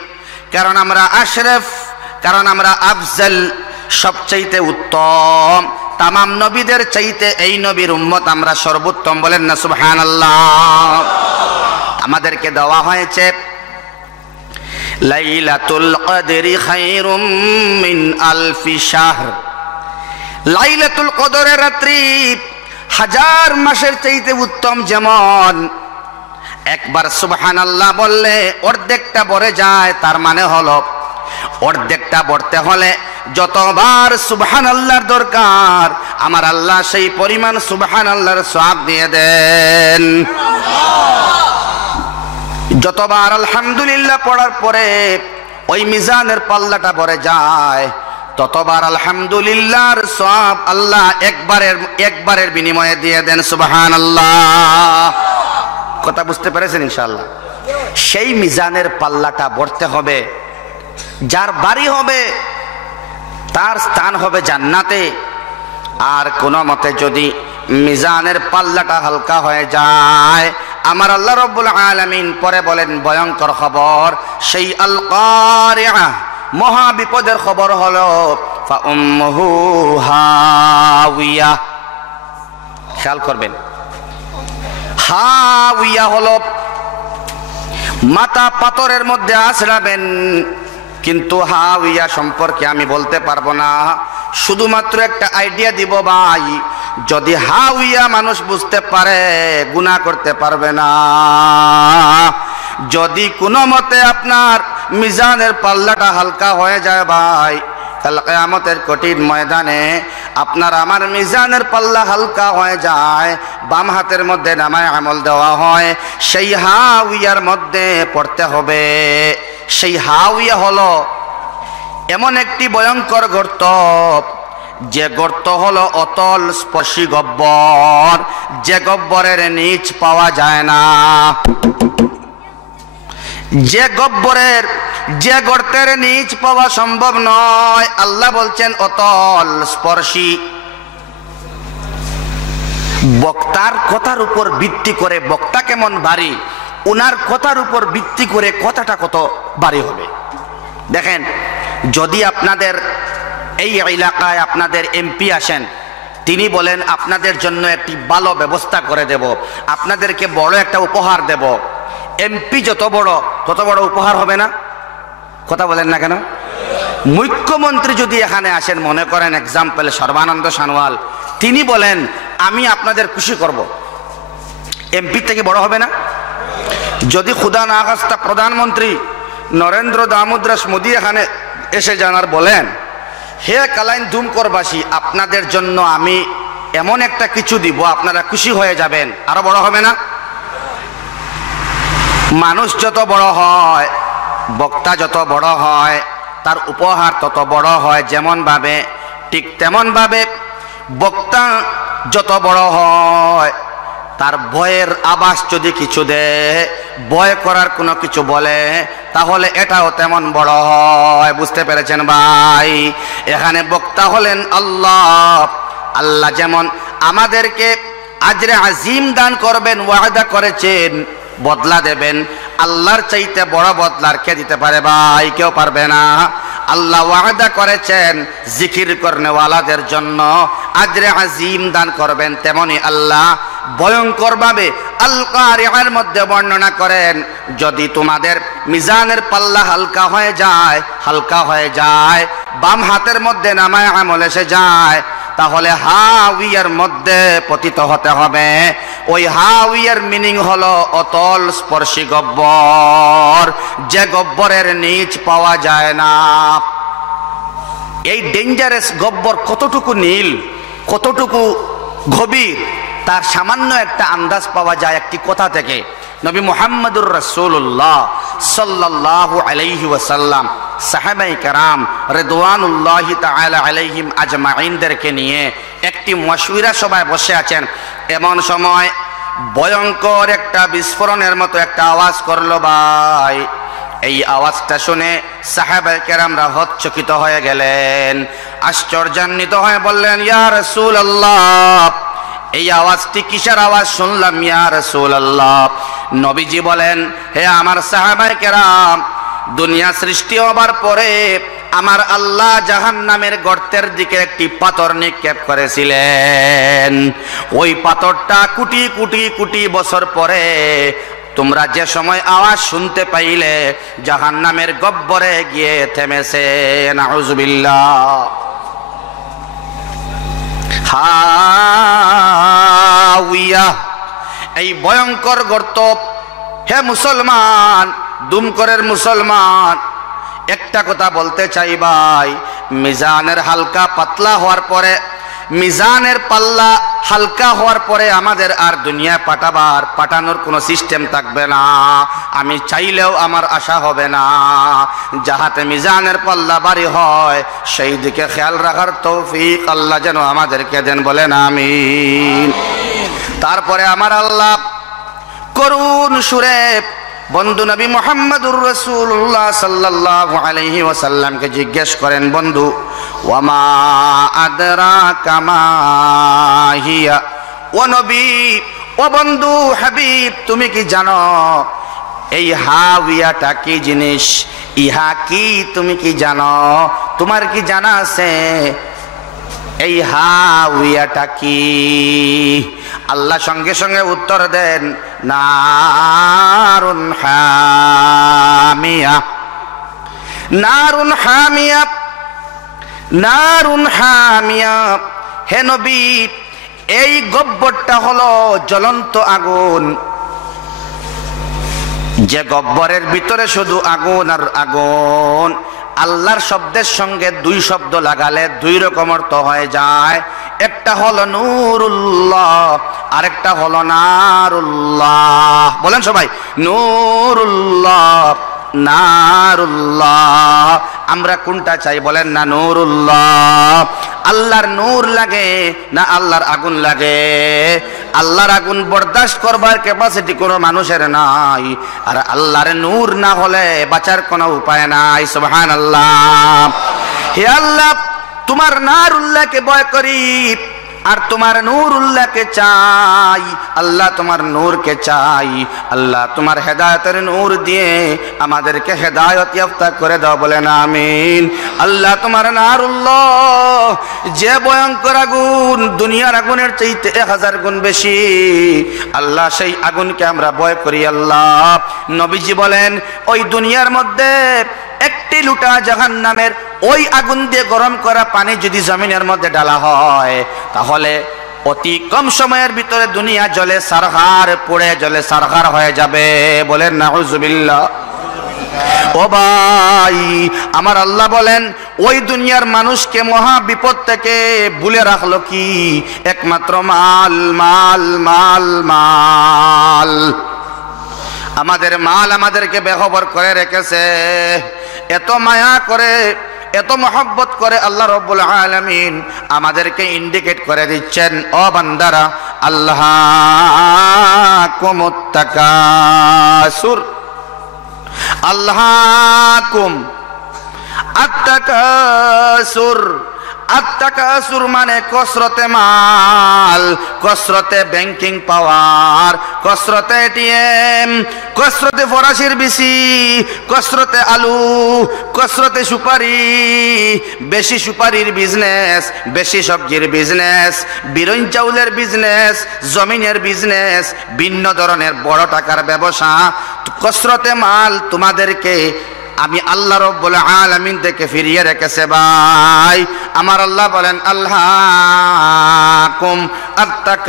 কারণ আমরা আশরাফ, কারণ আমরা আফজল, সবচাইতে উত্তম, তামাম নবীদের চাইতে এই নবীর উম্মত আমরা সর্বোত্তম। বলেন না সুবহানাল্লাহ। আমাদেরকে দেওয়া হয়েছে লাইলাতুল কদরি খায়রুম মিন আলফি শাহর। লাইলাতুল কদরের রাত্রি 1000 মাসের চাইতে উত্তম। যেমন একবার সুবহানাল্লাহ বললে অর্ধেকটা ভরে যায়, তার মানে হলো অর্ধেকটা ভরতে হলে যতবার সুবহানাল্লাহর দরকার, আমার আল্লাহ সেই পরিমাণ সুবহানাল্লাহর সওয়াব দিয়ে দেন। যতবার আলহামদুলিল্লাহ পড়ার পরে ওই মিজানের পাল্লাটা ভরে যায়, ততবার আলহামদুলিল্লাহর সওয়াব আল্লাহ একবারের বিনিময়ে দিয়ে দেন। সুবহানাল্লাহ। কথা বুঝতে পেরেছেন ইনশাআল্লাহ? সেই মিজানের পাল্লাটা ভরতে হবে, যার বাড়ি হবে তার স্থান হবে জান্নাতে। আর কোনো মতে যদি মিজানের পাল্লাটা হালকা হয়ে যায়, আমার আল্লাহ রাব্বুল আলামিন পরে বলেন ভয়ঙ্কর খবর, সেই আল কারিআহ মহা বিপদের খবর হলো ফা উম্মুহু হাওিয়া। খেয়াল করবেন, হাওিয়া হলো মাথা পাথরের মধ্যে আছড়াবেন, কিন্তু হাওিয়া সম্পর্কে আমি বলতে পারবো না, শুধুমাত্র একটা আইডিয়া দিব ভাই। যদি হাওিয়া মানুষ বুঝতে পারে, গুনাহ করতে পারবে না। যদি কোনো মতে আপনার মিজানের পাল্লাটা হালকা হয়ে যায় ভাই, কাল কিয়ামতের কঠিন ময়দানে আপনার আমার মিজানের পাল্লা হালকা হয়ে যায়, বাম হাতের মধ্যে নামায় আমল দেওয়া হয়, সেই হাওিয়ার মধ্যে পড়তে হবে। সেই হাওিয়া হলো এমন একটি ভয়ঙ্কর গর্ত, যে গর্ত হলো অতল স্পর্শী গহ্বর, যে গহ্বরের নিচ পাওয়া যায় না, যে গর্তের নিচ পাওয়া সম্ভব নয়। আল্লাহ বলছেন অতল স্পর্শী। বক্তার কথার উপর ভিত্তি করে, বক্তা কেমন ভারী, ওনার কথার উপর ভিত্তি করে কথাটা কত ভারী হবে। দেখেন, যদি আপনাদের এই এলাকায় আপনাদের এমপি আসেন, তিনি বলেন আপনাদের জন্য একটি ভালো ব্যবস্থা করে দেব, আপনাদেরকে বড় একটা উপহার দেব। এমপি যত বড় তত বড় উপহার হবে না? কথা বলেন না কেন? মুখ্যমন্ত্রী যদি এখানে আসেন, মনে করেন এক্সাম্পল সর্বানন্দ সোনোয়াল, তিনি বলেন আমি আপনাদের খুশি করব, এমপি থেকে বড় হবে না? যদি খুদা না খাস্তা প্রধানমন্ত্রী নরেন্দ্র দামোদর মোদী এখানে এসে জানার বলেন, হে কালাইন ধুমকরবাসী, আপনাদের জন্য আমি এমন একটা কিছু দিব, আপনারা খুশি হয়ে যাবেন, আরো বড় হবে না? মানুষ যত বড় হয়, বক্তা যত বড় হয়, তার উপহার তত বড় হয়। যেমন ভাবে ঠিক তেমন ভাবে বক্তা যত বড় হয়, তার ভয়ের আভাস যদি কিছু দেয়, ভয় করার কোনো কিছু বলে, তাহলে এটাও তেমন বড় হয়। বুঝতে পেরেছেন ভাই? এখানে বক্তা হলেন আল্লাহ। আল্লাহ যেমন আমাদেরকে আজরে আজিম দান করবেন, ওয়াদা করেছেন, বদলা দেবেন, আল্লাহর চাইতে বড় বদলার কে দিতে পারে ভাই? কেউ পারবে না। আল্লাহ ওয়াদা করেছেন জিকির করনেওয়ালাদের জন্য আজরে আজিম দান করবেন, তেমনি আল্লাহ ভয়ঙ্কর ভাবে আল কারিআর মধ্যে বর্ণনা করেন, যদি তোমাদের মিজানের পাল্লা হালকা হয়ে যায়, বাম হাতের মধ্যে নামায় আমল এসে যায়, তাহলে হাওয়ার মধ্যে পতিত হতে হবে। ওই হাওয়ার মিনিং হলো অতল স্পর্শী গব্বর, যে গব্বরের নিচ পাওয়া যায় না। এই ডেঞ্জারাস গব্বর কতটুকু নীল, কতটুকু গভীর, তার সামান্য একটা আন্দাজ পাওয়া যায় একটি কথা থেকে। নবী মুহাম্মদুর রাসূলুল্লাহ সাল্লাল্লাহু আলাইহি ওয়াসাল্লাম সাহাবায়ে কেরাম রিদওয়ানুল্লাহি তাআলা আলাইহিম আজমাইনদেরকে নিয়ে একটি মাশওয়ারা সভায় বসে আছেন। এমন সময় ভয়ঙ্কর একটা বিস্ফোরণের মতো একটা আওয়াজ করলো ভাই। এই আওয়াজটা শুনে সাহাবায়ে কেরামরা হতচকিত হয়ে গেলেন, আশ্চর্যান্বিত হয়ে বললেন, ইয়া রাসূলুল্লাহ, এই আওয়াজটি কিসের আওয়াজ শুনলাম ইয়া রাসূলুল্লাহ? নবীজি বলেন, হে আমার সাহাবায়ে কেরাম, দুনিয়া সৃষ্টি হবার পরে আমার আল্লাহ জাহান্নামের গর্তের দিকে একটি পাথর নিক্ষেপ করেছিলেন। ওই পাথরটা কোটি কোটি কোটি বছর পরে তোমরা যে সময় আওয়াজ শুনতে পাইলে, জাহান্নামের গহ্বরে গিয়ে থেমেছে। নাউযুবিল্লাহ। হাওয়া, এই ভয়ঙ্কর গর্ত। হে মুসলমান, দুমকরের মুসলমান, একটা কথা বলতে চাই ভাই, মিজানের হালকা পাতলা হওয়ার পরে, মিজানের পাল্লা হালকা হওয়ার পরে আমাদের আর দুনিয়া পাঠানোর কোনো সিস্টেম থাকবে না। আমি চাইলেও আমার আশা হবে না। যাহাতে মিজানের পাল্লা ভারী হয় সেই দিকে খেয়াল রাখার তৌফিক আল্লাহ যেন আমাদেরকে দেন, বলেন আমিন। তারপরে আমার আল্লাহ করুণ সুরে বন্ধু নবী মুহাম্মদুর রাসূলুল্লাহ সাল্লাল্লাহু আলাইহি ওয়াসাল্লামকে জিজ্ঞেস করেন, বন্ধু, ওয়ামা আদরাকা মা হিয়া, ও নবী, ও বন্ধু হাবিব, তুমি কি জানো এই হাওয়াটা কি জিনিস? ইহা কি তুমি কি জানো? তোমার কি জানা আছে এই হাওয়াটা কি? আল্লাহ সঙ্গে সঙ্গে উত্তর দেন, নারুন হামিয়া, নারুন হামিয়া, নারুন হামিয়া। হে নবী, এই গহ্বরটা হলো জ্বলন্ত আগুন, যে গহ্বরের ভিতরে শুধু আগুন আর আগুন। আল্লাহর শব্দের সঙ্গে দুই শব্দ লাগালে দুই রকম অর্থ হয়ে যায়। একটা হলো নূরুল্লাহ, আরেকটা হলো নারুল্লাহ। বলেন সবাই, নূরুল্লাহ, নারুল্লাহ। আমরা কোনটা চাই বলেন না? নূরুল্লাহ। আল্লাহর নূর লাগে না আল্লাহর আগুন লাগে? আল্লাহর আগুন বরদাস্ত করবার ক্যাপাসিটি কোনো মানুষের নাই, আর আল্লাহর নূর না হলে বাঁচার কোনো উপায় নাই। সুবহানাল্লাহ। হে আল্লাহ, তোমার নারুল্লাহকে ভয় করি, আর তোমার নূরুল্লাহকে চাই আল্লাহ, তোমার নূরকে চাই আল্লাহ, তোমার হেদায়েতের নূর দিয়ে আমাদেরকে হেদায়েত ইয়াফতা করে দাও, বলেন আমিন। আল্লাহ তোমার নারুল্লাহ যে ভয়ঙ্কর আগুন, দুনিয়ার আগুনের চাইতে 1000 গুণ বেশি, আল্লাহ সেই আগুনকে আমরা ভয় করি আল্লাহ। নবীজি বলেন ওই দুনিয়ার মধ্যে একটি লুটা জাহান্নামের ওই আগুন দিয়ে গরম করা পানি যদি জমিনের মধ্যে ঢালা হয়, তাহলে অতি কম সময়ের ভিতরে দুনিয়া জলে সারহার, পুড়ে জলে সারহার হয়ে যাবে, বলেন নাউজুবিল্লাহ। ও ভাই আমার আল্লাহ বলেন ওই দুনিয়ার মানুষকে মহা বিপদ থেকে ভুলে রাখলো কি? একমাত্র মাল, মাল, মাল, মাল। আমাদের মাল আমাদেরকে বেখবর করে রেখেছে। এত মায়া করে, এত মহব্বত করে আল্লাহ রব্বুল আলামিন আমাদেরকে ইন্ডিকেট করে দিচ্ছেন, ও বান্দারা, আল্লাহকুমুত তাকাসুর, আল্লাহকুম আত-তাকাসুর। আত-তাকাসুর মানে কসরতে মাল, কসরতে ব্যাংকিং পাওয়ার, কসরতে এটিএম, কসরতে ফরাসির বিসি, কসরতে আলু, কসরতে সুপারি, বেশি সুপারির বিজনেস, বেশি সবজির বিজনেস, বিরন চাউলের বিজনেস, জমিনের বিজনেস, ভিন্ন ধরনের বড় টাকার ব্যবসা, কসরতে মাল তোমাদেরকে আমি আল্লাহ রব্বুল আলামিন থেকে ফিরিয়ে রেখেছে ভাই। আমার আল্লাহ বলেন আল্লাহকুম আত-তাকাসুর।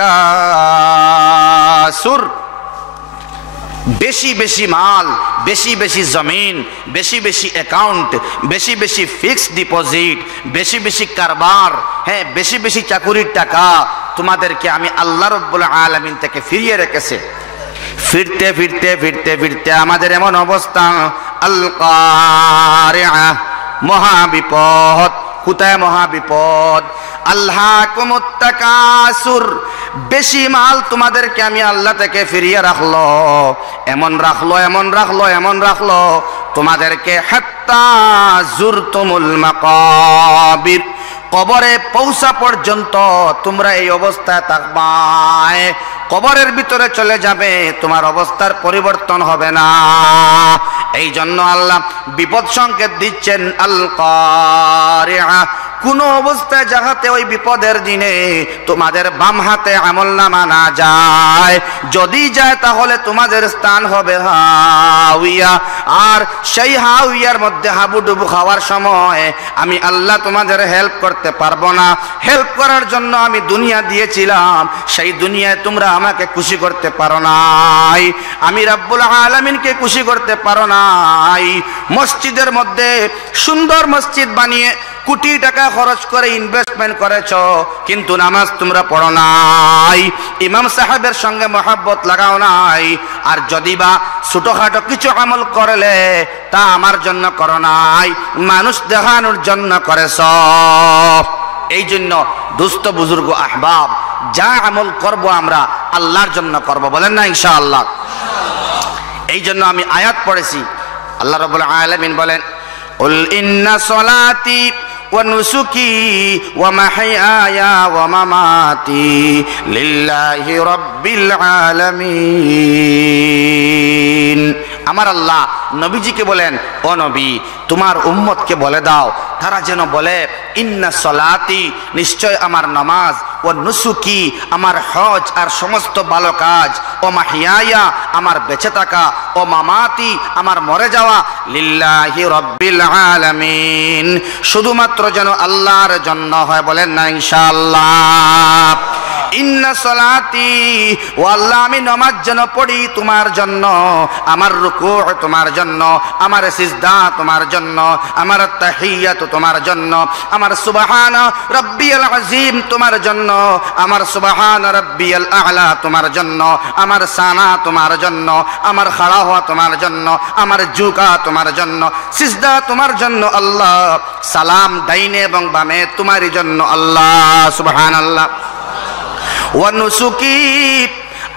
বেশি বেশি মাল, বেশি বেশি জমিন, বেশি বেশি অ্যাকাউন্ট, বেশি বেশি ফিক্সড ডিপোজিট, বেশি বেশি কারবার, হ্যাঁ বেশি বেশি চাকুরির টাকা তোমাদেরকে আমি আল্লাহ রব্বুল আলামিন থেকে ফিরিয়ে রেখেছে। ফিরতে ফিরতে ফিরতে ফিরতে আমাদের এমন অবস্থা, আল কারিআ, মহাবিপদ। কোথায় মহাবিপদ? আল্লাহকুমুত তাকাসুর। বেশি মাল তোমাদেরকে আমি আল্লাহ থেকে ফিরিয়ে রাখলো, এমন রাখলো, এমন রাখলো, এমন রাখলো তোমাদেরকে, হাত্তা জুরতুমুল মাকাবির, কবরে পৌঁছা পর্যন্ত তোমরা এই অবস্থায় থাকবায়। কবরের ভিতরে চলে যাবে, তোমার অবস্থার পরিবর্তন হবে না। এই জন্য আল্লাহ বিপদ সংকেত দিচ্ছেন, আল কারিআ। কোন অবস্থায় যাহাতে ওই বিপদের দিনে তোমাদের বাম হাতে আমলনামা না যায়, যদি যায় তাহলে তোমাদের স্থান হবে হাউইয়া। আর সেই হাউইয়ার মধ্যে হাবুডুবু খাওয়ার সময় আমি আল্লাহ তোমাদের হেল্প করতে পারবো না। হেল্প করার জন্য আমি দুনিয়া দিয়েছিলাম, সেই দুনিয়ায় তোমরা আমাকে খুশি করতে পারো নাই, আমি রব্বুল আলামিনকে খুশি করতে পারো নাই। মসজিদের মধ্যে সুন্দর মসজিদ বানিয়ে কোটি টাকা খরচ করে ইনভেস্টমেন্ট করেছ, কিন্তু নামাজ তোমরা পড়ো নাই, ইমাম সাহেবের সঙ্গে মহব্বত লাগাও নাই। আর যদি বা ছোটখাটো কিছু আমল করলে তা আমার জন্য করো নাই, মানুষ দেখানোর জন্য করেছ। এই জন্য দুস্থ বুজুর্গ আহবাব, যা আমল করব আমরা আল্লাহর জন্য করব, বলেন না ইনশাআল্লাহ। এই জন্য আমি আয়াত পড়েছি, আল্লাহ রাব্বুল আলামিন বলেন, কুল ইন্না সলাতি ওয়া নুসুকি ওয়া মাহইয়ায়া ওয়া মামাতি লিল্লাহি রাব্বিল আলামিন। আমার আল্লাহ নবীজিকে বলেন, ও নবী তোমার উম্মতকে বলে দাও, তারা যেন বলে, ইন্না সলাতি, নিশ্চয় আমার নামাজ, ও নুসুকি, আমার হজ আর সমস্ত ভালো কাজ, ও মাহিয়ায়া, আমার বেঁচে থাকা, ও মামাতি, আমার মরে যাওয়া, লিল্লাহি রাব্বিল আলামিন, শুধুমাত্র যেন আল্লাহর জন্য হয়, বলেন না ইনশাআল্লাহ। ইন্না সলাতি, ও আল্লাহ আমি নামাজ যেন পড়ি তোমার জন্য, আমার রুকু তোমার জন্য, আমার সিজদা তোমার জন্য, আমার তাহিয়াত তোমার জন্য, আমার সুবহান রাব্বিয়াল আযীম তোমার জন্য, আমার সুবহান রাব্বিয়াল আ'লা তোমার জন্য, আমার সানা তোমার জন্য, আমার খাড়া হওয়া তোমার জন্য, আমার ঝুঁকা তোমার জন্য, সিজদা তোমার জন্য আল্লাহ, সালাম ডাইনে এবং বামে তোমারই জন্য আল্লাহ, সুবহানাল্লাহ। ওয়া নুসুকি,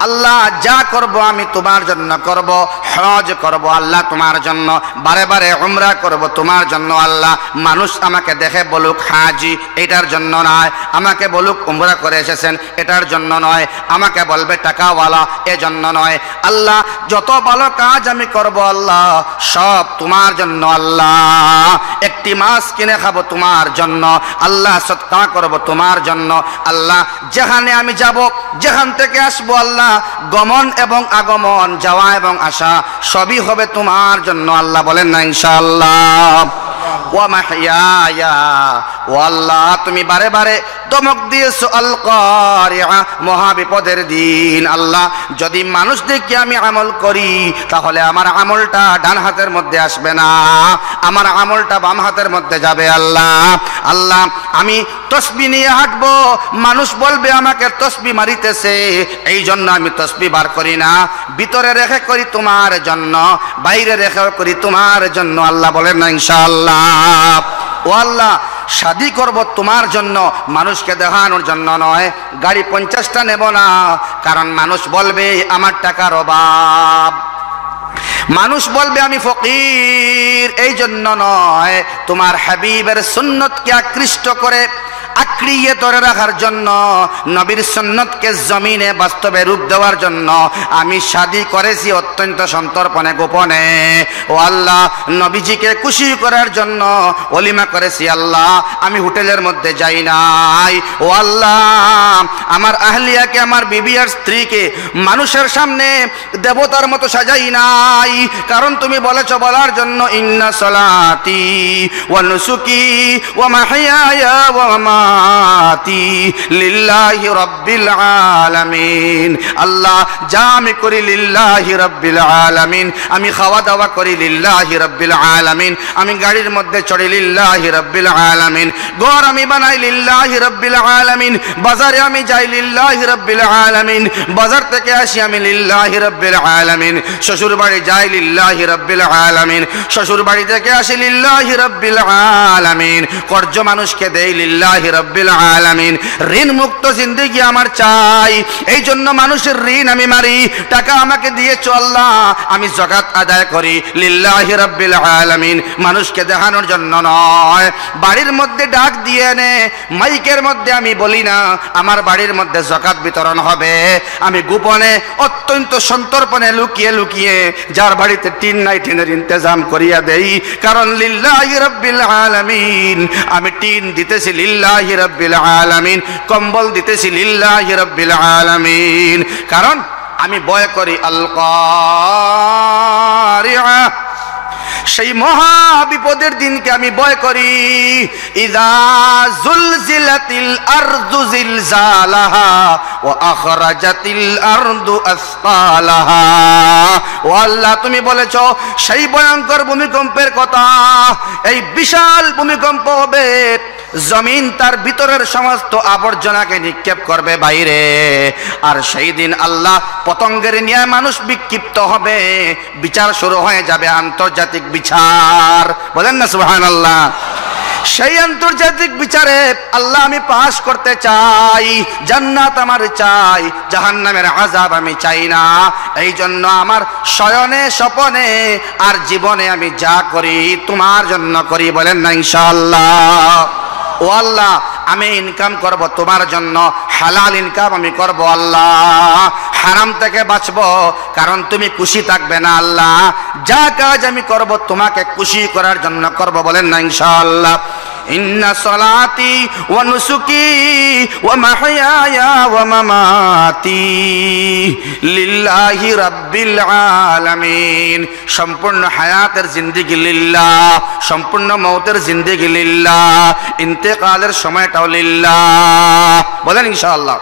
আল্লাহ যা করব আমি তোমার জন্য করব, হজ করব আল্লাহ তোমার জন্য, বারে বারে উমরা করব তোমার জন্য আল্লাহ। মানুষ আমাকে দেখে বলুক হাজি, এটার জন্য নয়। আমাকে বলুক উমরা করে এসেছেন, এটার জন্য নয়। আমাকে বলবে টাকাওয়ালা, এজন্য নয়। আল্লাহ যত ভালো কাজ আমি করব আল্লাহ সব তোমার জন্য আল্লাহ। একটি মাছ কিনে খাবো তোমার জন্য আল্লাহ, সদকা করব তোমার জন্য আল্লাহ। যেখানে আমি যাব, যেখান থেকে আসবো আল্লাহ, গমন এবং আগমন, যাওয়া এবং আসা সবই হবে তোমার জন্য আল্লাহ। বলেন না ইনশাআল্লাহ। ওয়া মাহইয়ায়া, ও আল্লাহ তুমি বারে বারে ধমক দিয়েছো আল কারিআ, মহা বিপদের দিন আল্লাহ। যদি মানুষ দেখে আমি আমল করি তাহলে আমার আমলটা ডান হাতের মধ্যে আসবে না, আমার আমলটা বাম হাতের মধ্যে যাবে আল্লাহ। আল্লাহ আমি তসবিহ নিয়ে হাঁটবো, মানুষ বলবে আমাকে তসবিহ মারিতেছে, এই জন্য আমি তসবিহ বার করি না, ভিতরে রেখে করি তোমার জন্য, বাইরে রেখে করি তোমার জন্য আল্লাহ। বলেন না ইনশাআল্লাহ। ও আল্লাহ শাদী করব তোমার জন্য, মানুষকে দেখানোর জন্য নয়। গাড়ি 50টা নেব না, কারণ মানুষ বলবে আমার টাকার অভাব, মানুষ বলবে আমি ফকির, এই জন্য নয়। তোমার হাবিবের সুন্নতকে আকৃষ্ট করে আঁকড়িয়ে ধরে রাখার জন্য, নবীর সুন্নতকে জমিনে বাস্তবে রূপ দেওয়ার জন্য আমি শাদী করেছি অত্যন্ত সন্তর্পণে, গোপনে। ও আল্লাহ নবীজিকে খুশি করার জন্য ওলিমা করেছি আল্লাহ, আমি হোটেলের মধ্যে যাই নাই। ও আল্লাহ আমার আহলিয়াকে, আমার বিবি আর স্ত্রীকে মানুষের সামনে দেবতার মতো সাজাই নাই, কারণ তুমি বলেছো বলার জন্য ইন্না সলাতি ওয়া নুসুকি ওয়া মাহইয়ায়া ওয়া মামাতি লিল্লাহি রাব্বিল আলামিন। আল্লাহ যা আমি করি লিল্লাহি রাব্বিল আলামিন, আমি খাওয়া দাওয়া করি লিল্লাহি রাব্বিল আলামিন, আমি গাড়ির মধ্যে চড়ি লিল্লাহি রাব্বিল আলামিন, ঘর আমি বানাই লিল্লাহি রাব্বিল আলামিন, বাজারে আমি যাই লিল্লাহি রাব্বিল আলামিন, বাজার থেকে আসি আমি লিল্লাহি রাব্বিল আলামিন, শ্বশুর বাড়ি যাই লিল্লাহি রাব্বিল আলামিন, শ্বশুর বাড়ি থেকে আসি লিল্লাহি রাব্বিল আলামিন, কর্জ মানুষকে দেই লিল্লাহি রাব্বিল আলামিন। ঋণ মুক্ত জিন্দেগি আমার চাই, এই জন্য মানুষের ঋণ আমি মারি। টাকা আমাকে দিয়েছো আল্লাহ, আমি যাকাত আদায় করি লিল্লাহি রাব্বিল আলামিন, মানুষকে দেখানোর জন্য নয়। বাড়ির মধ্যে ডাক দিয়ে নে, মাইকের মধ্যে আমি বলি না আমার বাড়ির মধ্যে যাকাত বিতরণ হবে, আমি গোপনে অত্যন্ত সন্তর্পণে লুকিয়ে লুকিয়ে যার বাড়িতে টিন নাই টিনের ইন্তজাম করিয়া দেই, কারণ লিল্লাহি রাব্বিল আলামিন। আমি টিন দিতেছি লিল্লাহি রাব্বিল আলামিন, কম্বল দিতেছি লিল্লাহি রাব্বিল আলামিন, কারণ আমি ভয় করি আল কারিআ, সেই মহা বিপদের দিনকে আমি ভয় করি। ইযা যুলজিলাতিল আরদু জিলজালাহা ওয়া আখরাজাতিল আরদু আসকালাহা। ও আল্লাহ তুমি বলেছো সেই ভয়ঙ্কর ভূমিকম্পের কথা, এই বিশাল ভূমিকম্প হবে, জমিন তার ভিতরের সমস্ত আবর্জনাকে নিক্ষেপ করবে বাইরে, আর সেই দিন আল্লাহ পতঙ্গের নিয়ে মানুষ বিক্ষিপ্ত হবে, বিচার শুরু হয়ে যাবে, আন্তর্জাতিক বিচার। বলেন না সুবহানাল্লাহ। সেই আন্তর্জাতিক বিচারে আল্লাহ আমি পাশ করতে চাই, জান্নাত আমার চাই, জাহান্নামের আযাব আমি চাই না। এই জন্য আমার শয়নে স্বপনে আর জীবনে আমি যা করি তোমার জন্য করি। বলেন না ইনশাআল্লাহ। ও আল্লাহ আমি ইনকাম করব তোমার জন্য, হালাল ইনকাম আমি করব আল্লাহ, হারাম থেকে বাঁচব, কারণ তুমি খুশি থাকবে না আল্লাহ। যা কাজ আমি করব তোমাকে খুশি করার জন্য করব। বলেন না ইনশাআল্লাহ। ইন্না সলাতি ওয়া নুসুকি ওয়া মাহইয়ায়া ওয়া মামাতি লিল্লাহি রাব্বিল আলামিন। সম্পূর্ণ হায়াতের জিন্দেগি লিল্লাহ, সম্পূর্ণ মওতের জিন্দেগি লিল্লাহ, ইন্তেকালের সময়টাও লিল্লাহ। বলেন ইনশাআল্লাহ।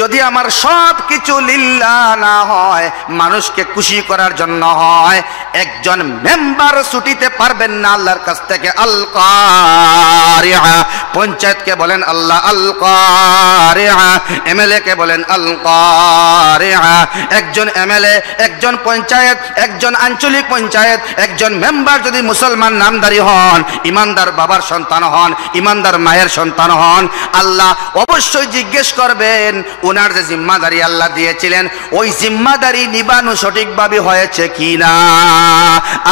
যদি আমার সব কিছু লিল্লাহ না হয়, মানুষকে খুশি করার জন্য হয়, একজন মেম্বার ছুটিতে পারবেন না আল্লাহর কাছ থেকে। আল কারিআ, পঞ্চায়েতকে বলেন আল্লাহ আল কারিআ, এমএলএ কে বলেন আল কারিআ। একজন এমএলএ, একজন পঞ্চায়েত, একজন আঞ্চলিক পঞ্চায়েত, একজন মেম্বার যদি মুসলমান নামদারি হন, ইমানদার বাবার সন্তান হন, ইমানদার মায়ের সন্তান হন, আল্লাহ অবশ্যই জিজ্ঞেস করবেন ওনার যে জিম্মাদারি আল্লাহ দিয়েছিলেন ওই জিম্মাদারি নিবানো সঠিকভাবে হয়েছে কিনা।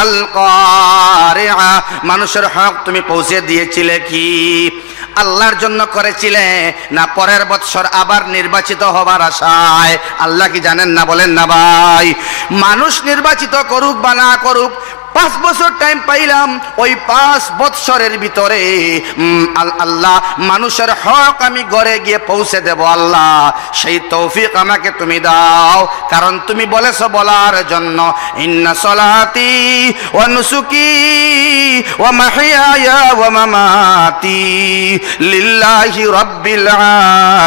আল কারিআ, মানুষের হক তুমি পৌঁছে দিয়েছিলে কি? আল্লাহর জন্য করেছিলে না পরের বৎসর আবার নির্বাচিত হবার আশায়? আল্লাহ কি জানেন না? বলেন না ভাই। মানুষ নির্বাচিত করুক বা না করুক, 5 বছর টাইম পাইলাম, ওই 5 বৎসরের ভিতরে আল্লাহ মানুষের হক আমি ঘরে গিয়ে পৌঁছে দেব। আল্লাহ সেই তৌফিক আমাকে তুমি দাও, কারণ তুমি বলেছো বলার জন্য, ইন্না সলাতি ওয়া নুসুকি ওয়া মাহইয়ায়া ওয়া মামাতি লিল্লাহি রাব্বিল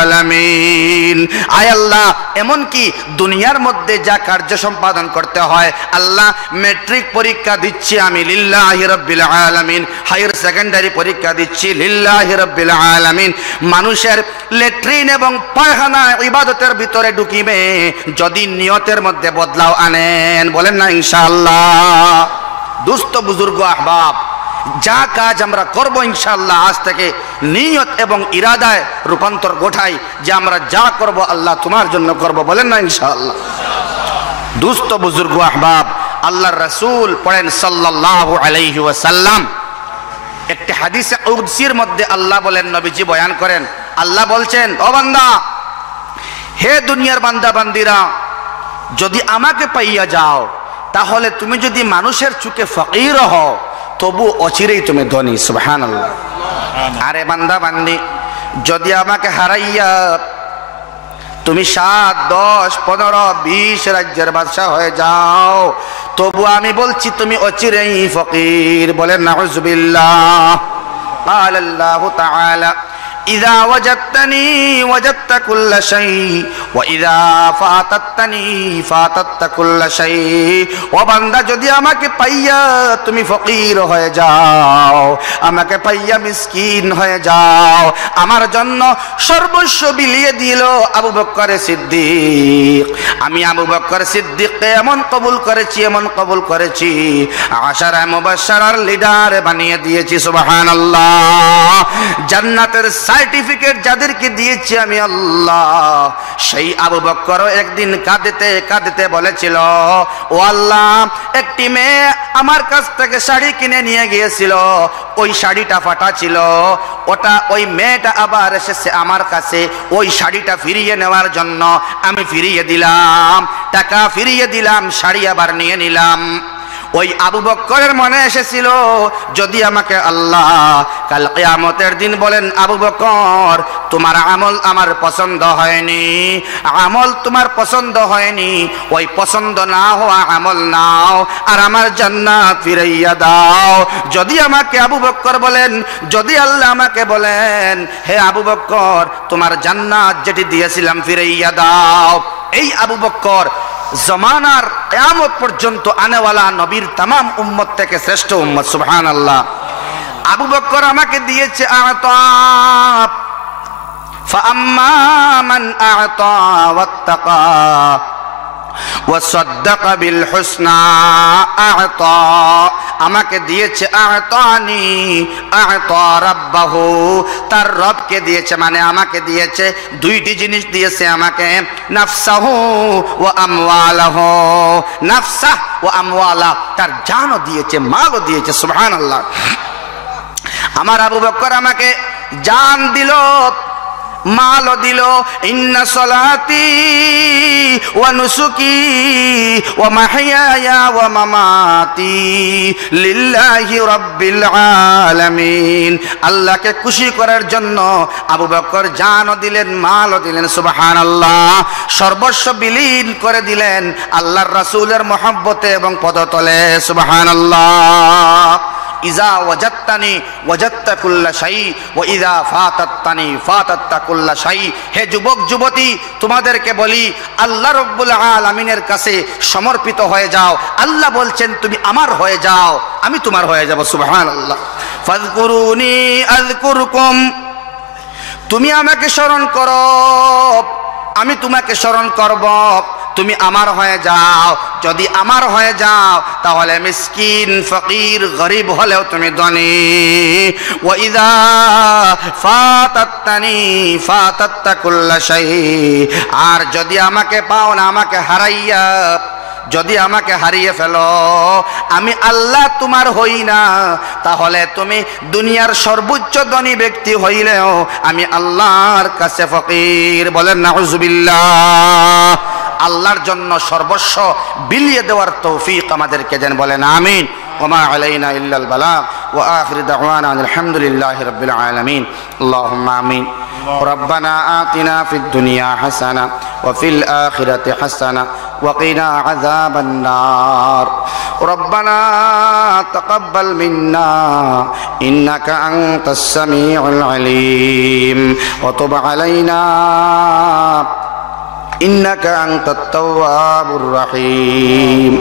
আলামিন। আয় আল্লাহ, এমন কি দুনিয়ার মধ্যে যা কার্য সম্পাদন করতে হয়, আল্লাহ মেট্রিক পরীক্ষা দিচ্ছি আমি লিল্লাহি রাব্বিল আলামিন, হায়ার সেকেন্ডারি পরীক্ষা দিচ্ছি লিল্লাহি রাব্বিল আলামিন। মানুষের ল্যাট্রিন এবং পায়খানা ইবাদতের ভিতরে ঢুকিবে যদি নিয়তের মধ্যে বদলাও আনেন। বলেন না ইনশাআল্লাহ। দুস্থ বুজুর্গ আহবাব, যা কাজ আমরা করব ইনশাআল্লাহ আজ থেকে নিয়ত এবং ইরাদায় রূপান্তর ঘটাই যে আমরা যা করব আল্লাহ তোমার জন্য করব। বলেন না ইনশাআল্লাহ। দুস্থ বুজুর্গ আহবাব, আল্লাহর রাসূল পড়েন সাল্লাল্লাহু আলাইহি ওয়াসাল্লাম, একটি হাদিসে কুদসির মধ্যে আল্লাহ বলেন, নবীজি বয়ান করেন, আল্লাহ বলছেন, ও বান্দা, হে দুনিয়ার বান্দা বান্দিরা, যদি আমাকে পাইয়া যাও তাহলে তুমি যদি মানুষের চোখে ফকির হও তবু অচিরেই তুমি ধনী। সুবহানাল্লাহ। আরে বান্দা বান্দি, যদি আমাকে হারাইয়া তুমি 7, 10, 15, 20 রাজ্যের বাদশা হয়ে যাও তবু আমি বলছি তুমি অচিরেই ফকির। বলেন নাউযুবিল্লাহ। قال الله تعالى إذا وجدتني وجدت كل شيء وإذا فاتتني فاتت كل شيء। ও বান্দা, যদি আমাকে পাইয়া তুমি ফকির হয়ে যাও, আমাকে পাইয়া মিসকিন হয়ে যাও, আমার জন্য সর্বস্ব বিলিয়ে দিল আবু বকর সিদ্দিক। আমি আবু বকর সিদ্দিককে এমন কবুল করেছি আশারা মুবাশশারার লিডার বানিয়ে দিয়েছি। সুবহানাল্লাহ। জান্নাতের সার্টিফিকেট যাদেরকে দিয়েছি আমি আল্লাহ, সেই আবু বকরও একদিন কাঁদতে কাঁদতে বলেছিল, ও আল্লাহ, একটি মেয়ে আমার কাছ থেকে শাড়ি কিনে নিয়ে গিয়েছিল, ওই শাড়িটা ফাটা ছিল, ওই মেয়েটা আবার এসেছে আমার কাছে ওই শাড়িটা ফিরিয়ে নেওয়ার জন্য। আমি ফিরিয়ে দিলাম, টাকা ফিরিয়ে দিলাম, শাড়ি আবার নিয়ে নিলাম। ওই আবু বকরের মনে এসেছিল, যদি আমাকে আল্লাহ কাল কিয়ামতের দিন বলেন, আবু বকর, তোমার আমল আমার পছন্দ হয়নি, আমল তোমার পছন্দ হয়নি, ওই পছন্দ না হওয়া আমল নাও আর আমার জান্নাত ফিরাইয়া দাও। যদি আমাকে আবু বকর বলেন, যদি আল্লাহ আমাকে বলেন, হে আবু বকর, তোমার জান্নাত যেটি দিয়েছিলাম ফিরাইয়া দাও, এই আবু বকর জমানার কিয়ামত পর্যন্ত আনেওয়ালা নবীর তামাম উম্মত থেকে শ্রেষ্ঠ উম্মত। সুবহানাল্লাহ। আবু বকর আমাকে দিয়েছে আতা, ফাআম্মা মান আতা ওয়াত্তাকা ওয়াসাদ্দাকা বিল হুসনা আতা, আমাকে দিয়েছে আতানি আতা রাব্বাহু, তার রবকে দিয়েছে, মানে আমাকে দিয়েছে দুইটি জিনিস দিয়েছে আমাকে, নাফসাহু ওয়া আমওয়ালাহু, নাফসাহ ওয়া আমওয়ালা, তার জানও দিয়েছে, মালও দিয়েছে। সুবহানাল্লাহ। আমার আবু বকর আমাকে জান দিল, মালও দিল। ইন্না সলাতি ওয়া নুসুকি ওয়া মাহইয়ায়া ওয়া মামাতি লিল্লাহি রাব্বিল আলামিন। আল্লাহকে খুশি করার জন্য আবু বকর জানও দিলেন, মালও দিলেন। সুবহানাল্লাহ। সর্বস্ব বিলীন করে দিলেন আল্লাহর রাসূলের মহব্বতে এবং পদতলে। সুবহানাল্লাহ। ইজা ওয়াজাত্তানি ওয়াজাত্তা কুল্লা শাই ওয়া ইজা ফাতাত্তানি ফাতাত্তা কুল্লা শাই। হে যুবক যুবতী, তোমাদেরকে বলি, আল্লাহ রাব্বুল আলামিনের কাছে সমর্পিত হয়ে যাও। আল্লাহ বলছেন তুমি আমার হয়ে যাও, আমি তোমার হয়ে যাব। সুবহানাল্লাহ। ফাযকুরুনি আযকুরকুম, তুমি আমাকে স্মরণ করো, আমি তোমাকে স্মরণ করব। তুমি আমার হয়ে যাও। যদি আমার হয়ে যাও তাহলে মিসকিন ফকির গরিব হলেও তুমি ধনী। ওয়া ইযা ফাতাতনি ফাতাততা কুল্লা শাই, আর যদি আমাকে পাও না, আমাকে হারাইয়া যদি আমাকে হারিয়ে ফেলো, আমি আল্লাহ তোমার হই না, তাহলে তুমি দুনিয়ার সর্বোচ্চ ধনী ব্যক্তি হইলেও আমি আল্লাহর কাছে ফকির। বলেন নাউজুবিল্লাহ। আল্লাহর জন্য সর্বস্ব বিলিয়ে দেওয়ার তৌফিক আমাদেরকে দেন। বলেন আমিন। ওমা আলাইনা ইল্লাল বালাগ ওয়া আখিরু দাওয়ানা আলহামদুলিল্লাহি রাব্বিল আলামিন। আল্লাহুম্মা আমিন। ربنا آتنا في الدنيا حسنة وفي الآخرة حسنة وقنا عذاب النار. ربنا تقبل منا إنك أنت السميع العليم وتب علينا إنك أنت التواب الرحيم.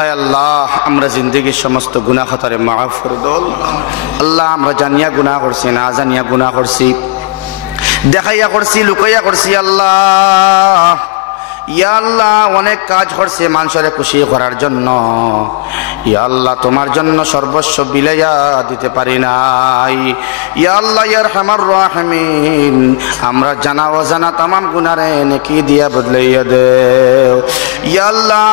আয় আল্লাহ, আমরা জিন্দগির সমস্ত গুনাহ খাতারে মাফ করে দাও আল্লাহ। আমরা জানিয়া গুনাহ করছি, না জানিয়া গুনাহ করছি, দেখাইয়া করছি, লুকাইয়া করছি আল্লাহ। ইয়া আল্লাহ, অনেক কাজ করছে মানুষের খুশি করার জন্য। ইয়া আল্লাহ, তোমার জন্য সর্বস্ব বিলাইয়া দিতে পারি নাই। ইয়া আল্লাহ ইয়া আরহামার রাহিমিন, আমরা জানা অজানা তামাম গুনারে নেকি দিয়া বদলাইয়া দেও। ইয়া আল্লাহ,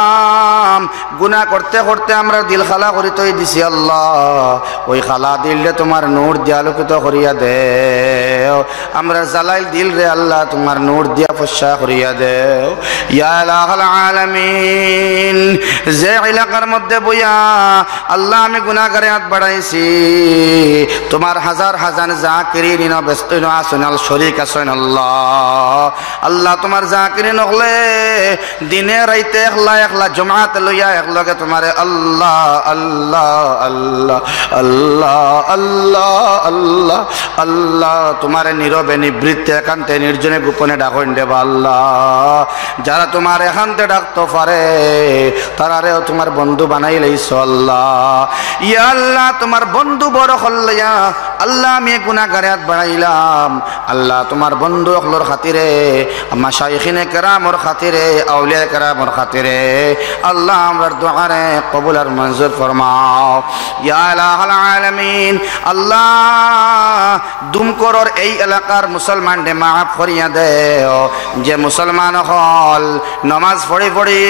গুনাহ করতে করতে আমরা দিল খালা করি তৈ দিছি আল্লাহ, ওই খালা দিলে তোমার নূর দিয়া আলোকিত করিয়া দেও। আমরা জালাইল দিল রে আল্লাহ তোমার নূর দিয়া ফসা করিয়া দেও। ইয়া ইলাহাল আলামিন, যে এলাকার মধ্যে বইয়া আল্লাহ আমি গুনাহগারে হাত বাড়াইছি, তোমার হাজার হাজার জাকিরিন ব্যস্ত আছেন, আল শরীক আছেন আল্লাহ। আল্লাহ তোমার জাকিরিন হলে দিনে রাইতে একলা একলা জমাত লইয়া একলগে তোমারে আল্লাহ আল্লাহ আল্লাহ আল্লাহ আল্লাহ আল্লাহ আল্লাহ তোমারে নীরবে নিবৃত্তে একান্তে নির্জনে গোপনে ডাকেন দেবা আল্লাহ। যারা তোমার এখানতে ডাকতে পারে তারারেও তোমার বন্ধু বানাই লাইছো আল্লাহ। ইয়া আল্লাহ, তোমার বন্ধু বড় হল্লাইয়া আল্লাহ আমি গুনাহগারে হাত বাড়াইলাম আল্লাহ। তোমার বন্ধু হলোর খাতিরে, মাশাইখিনে কেরামর খাতিরে, আউলিয়া কেরামর খাতিরে আল্লাহ আমরার দুআরে কবুল আর মঞ্জুর ফরমাও। ইয়া ইলাহাল আলামিন, আল্লাহ দুমকরর এই এলাকার মুসলমানদের মাফ করিয়া দেও। যে মুসলমান হল নমাজ পড়ি পড়ি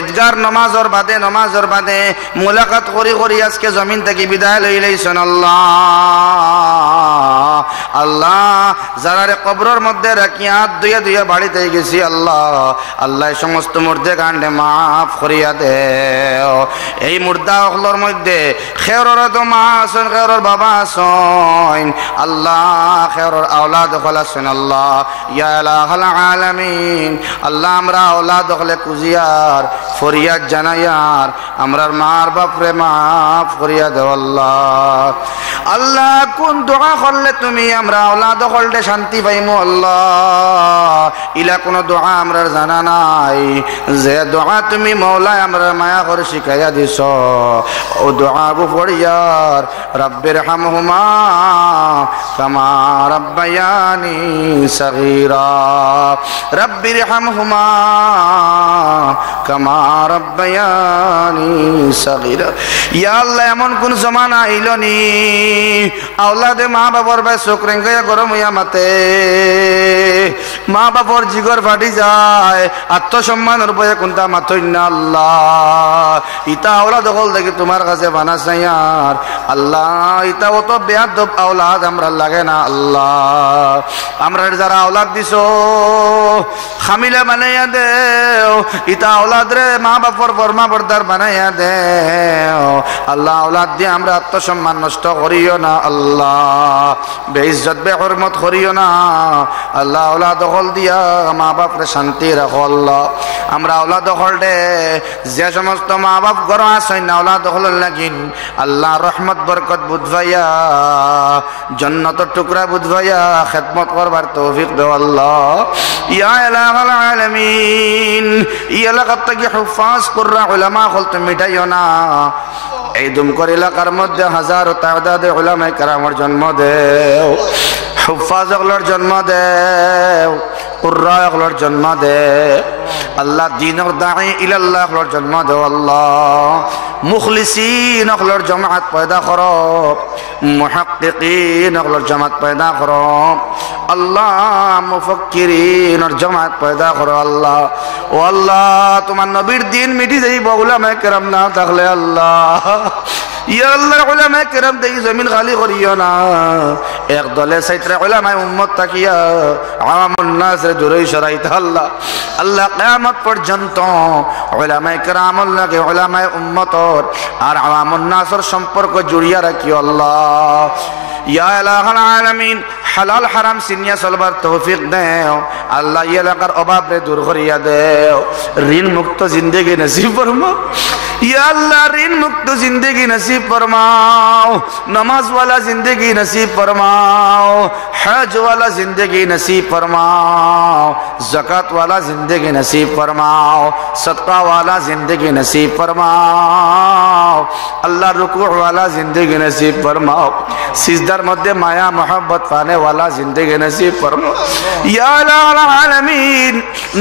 ঈদগার নমাজর বাদে মুলাকাত করি করি আজকে জমিন থেকে বিদায় লই লইছেন আল্লাহ। আল্লাহ যারারে কবরের মধ্যে রাখিয়া দুইয়া দুইয়া বাড়িতে গেছি আল্লাহ, আল্লাহ সমস্ত মুর্দে কাণ্ডে মাফ করিয়া দেও। এই মুর্দা হলর মধ্যে খেরর তো মা আছেন, খেরর বাবা আছেন আল্লাহ, খেরর আওলাদ হল আছেন আল্লাহ। ইয়া ইলাহাল আলামিন, আল্লাহ আমরা আওলাদ হলে কুজিয়ার ফরিয়াদ জানাইয়ার আমরার মার বাপরে মাফ করিয়া দেও আল্লাহ। আল্লাহ কোন দোয়া করলে তুমি আমরা আওলাদ হলতে শান্তি পাইমু আল্লাহ, ইলা কোন দোয়া আমরার জানা নাই। যে দোয়া তুমি মওলায় আমরা মায়া করে শিখাইয়া দিছ, ও দোয়া গো পড়িয়ার রব্বির হামহুমা কামা রাব্বায়ানি সগীরা, রব্বির হামহুমা কামা রাব্বায়ানি সগীরা। ইয়া আল্লাহ, এমন কোন জমানা আইলো নি আওলাদে মা বাবার ভাই চোখ রেঙ্গাইয়া গরম হইয়া মাতে, মা বাবার জিগর ফাটি যায়, আত্মসম্মানের বয়ে কোনটা মাথই না আল্লাহ। ইতা আওলাদ হল দেখি তোমার কাছে বানাস নাই আর আল্লাহ, ইতা অত বেয়াদব আওলাদ আমরা লাগে না আল্লাহ। আমরা যারা আওলাদ দিছো খামিলা বানাইয়া দেও, ইতা আওলাদ রে মা বাপর ফরমা বরদার বানাইয়া দেও আল্লাহ। আওলাদ দিয়ে আমরা আত্মসম্মান নষ্ট করিও না আল্লাহ, বেইজ্জত বেহরমত করিও না আল্লাহ। আওলাদ হল দিয়া মা বাপরে শান্তি রাখো আল্লাহ। আমরা আওলাদ হল দে যে সমস্ত মা বাপ গর আসেন না আওলাদ হল লাগিন আল্লাহ রহমত বরকত বুধভাইয়া জান্নাতের টুকরা বুধভাইয়া খেদমত করবার তৌফিক দাও আল্লাহ। ইয়া ইলাহাল আলামিন, এই এলাকার থেকে হুফাজ কুররা উলামা হল তুমি মিটাইও না। এই দুমকর এলাকার মধ্যে হাজারো তাদাদে উলামায়ে কেরামের জন্ম দেও, হুফাজ হলর জন্ম দেও, কুররা হলোর জন্ম দে আল্লাহ, দ্বীনের দাঈ ইলাল্লাহ হলোর জন্ম দে আল্লাহ, মুখলিসিন হলোর জামাত পয়দা করো, মুহাক্কিকিন হলোর জামাত পয়দা করো আল্লাহ, মুফাক্কিরিনের জামাত পয়দা করো আল্লাহ। ও আল্লাহ, তোমার নবীর দিন মিটি যাইব উলামায়ে কেরাম না থাকলে আল্লাহ, ইয়া আল্লাহ উলামায়ে কেরাম দেই জমিন খালি করিও না, এক দলে সাইত্রে উলামায়ে উম্মত তাকিয়া আওয়ামুন নাস রে দূরে সরাইতা আল্লাহ। আল্লাহ কিয়ামত পর্যন্ত উলামায়ে কেরামর লাগে উলামায়ে উম্মতর আর আওয়ামুন নাসর সম্পর্ক জুড়িয়া রাখিও আল্লাহ। ইয়া ইলাহাল আলামিন, হালাল হারাম সিনিয়া চলবার তৌফিক দেও আল্লাহ, এই এলাকার অভাব রে দূর করিয়া দেও, ঋণ মুক্ত জিন্দেগি নসিব ফরমাও ইয়া আল্লাহ, ঋণ মুক্ত জিন্দেগি নসিব ফরমাও, নামাজ ওয়ালা জিন্দেগি নসিব ফরমাও, হজ ওয়ালা জিন্দেগি নসিব ফরমাও, ज़कात वाला जिंदगी नसीब फरमाओ, सदका वाला जिंदगी नसीब फरमाओ अल्लाह, रुकू वाला जिंदगी नसीब फरमाओ, सिजदार मध्य माया मोहब्बत पाने वाला जिंदगी नसीब फरमाओ या आलमीन।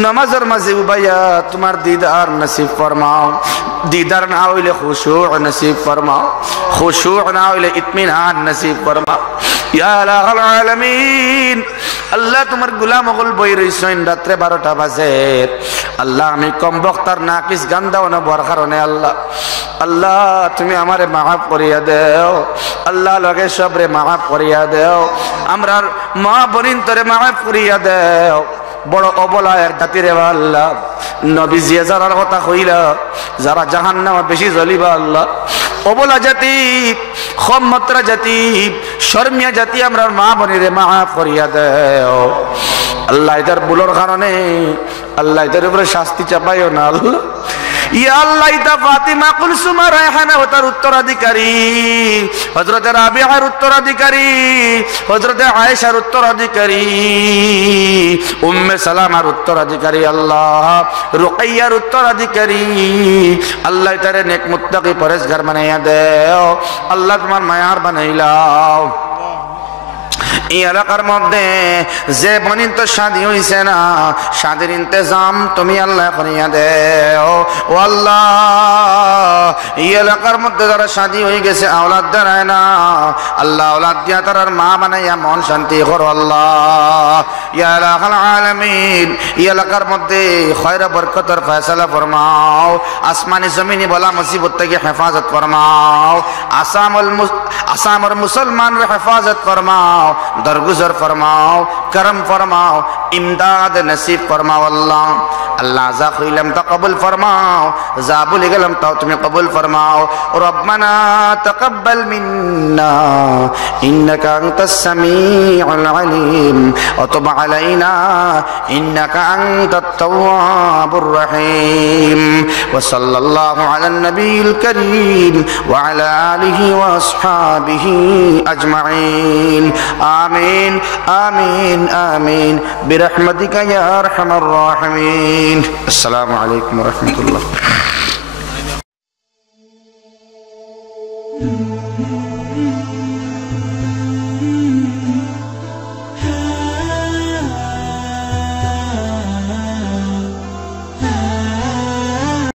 नमाजर मजीब भैया तुम्हार दीदार नसीब फरमाओ, दीदार ना होइले खुशू नसीब फरमाओ, खुशू ना होइले इत्मीनान नसीब फरमाओ या आलमीन। अल्लाह तुम्हार गुलाम गुल বই রইছেন রাত্রে 12টা বাজে আল্লাহ, আমি কম বক্তার নাকিস গান দাও না বর কারণে আল্লাহ, আল্লাহ তুমি আমারে মাফ করিয়া দেও আল্লাহ, লগে সবরে মাফ করিয়া দেও, আমরার মা বোনিন তোরে মাফ করিয়া দেও, বড় অবলা এক জাতি রে আল্লাহ, নবী জিয়া যারার কথা কইলা যারা জাহান্নামে বেশি জ্বলিবা আল্লাহ, অবলা জাতি, কম মাত্রা জাতি, শর্মিয়া জাতি আমরার মা বোনিরে মাফ করিয়া দেও আল্লাহ। এটার ভুলের কারণে আল্লাহ এটার উপরে শাস্তি চাপাইও না আল্লাহ। ইয়া আল্লাহ, ইতা ফাতিমা কুলসুম রায়হানা ওতার উত্তরাধিকারী, হযরত রাবিআর উত্তরাধিকারী, হযরত আয়েশার উত্তরাধিকারী, উম্মে সালামার উত্তরাধিকারী আল্লাহ, রুকাইয়ার উত্তরাধিকারী আল্লাহ, এটারে নেক মুত্তাকি পরেশগার বানাইয়া দেও আল্লাহ, তোমার মায়ার বানাইলাও। এই এলাকার মধ্যে যে বনিন তো শাদী হইছে না, শাদীর ইন্তজাম তুমি আল্লাহ করিয়া দেও ও আল্লাহ। এই এলাকার মধ্যে যারা শাদী হয়ে গেছে আওলাদ দেয় না আল্লাহ, আওলাদ দিয়া তার মা বানাইয়া মন শান্তি করো আল্লাহ ইয়া ইলাহাল আলামিন। এই এলাকার মধ্যে খয়র বরকতের ফয়সালা ফরমাও, আসমানি জমিনি বলা মুসিবত থেকে হেফাজত ফরমাও, আসামর মুসলমানের হেফাজত ফরমাও, दरगुजर फरमाओ, करम फरमाओ, इमदाद नसीब फरमाओ अल्लाह। अल्लाह जा खुइलम तो कबूल फरमाओ, जा भूल गलम तो तुम्हें कबूल फरमाओ। रब्बना तकब्बल मिन्ना इन्नका अंतस समीउल अलीम व तुब अलैना इन्नका अंतत तव्वाबुर रहीम। व सल्लल्लाहु अला नबील करीम व अला आलिहि व अस्हाबिहि अजमाइन। आमीन आमीन आमीन बिरहमतिका या अरहमर राहिमीन। अस्सलामु अलैकुम व रहमतुल्लाह।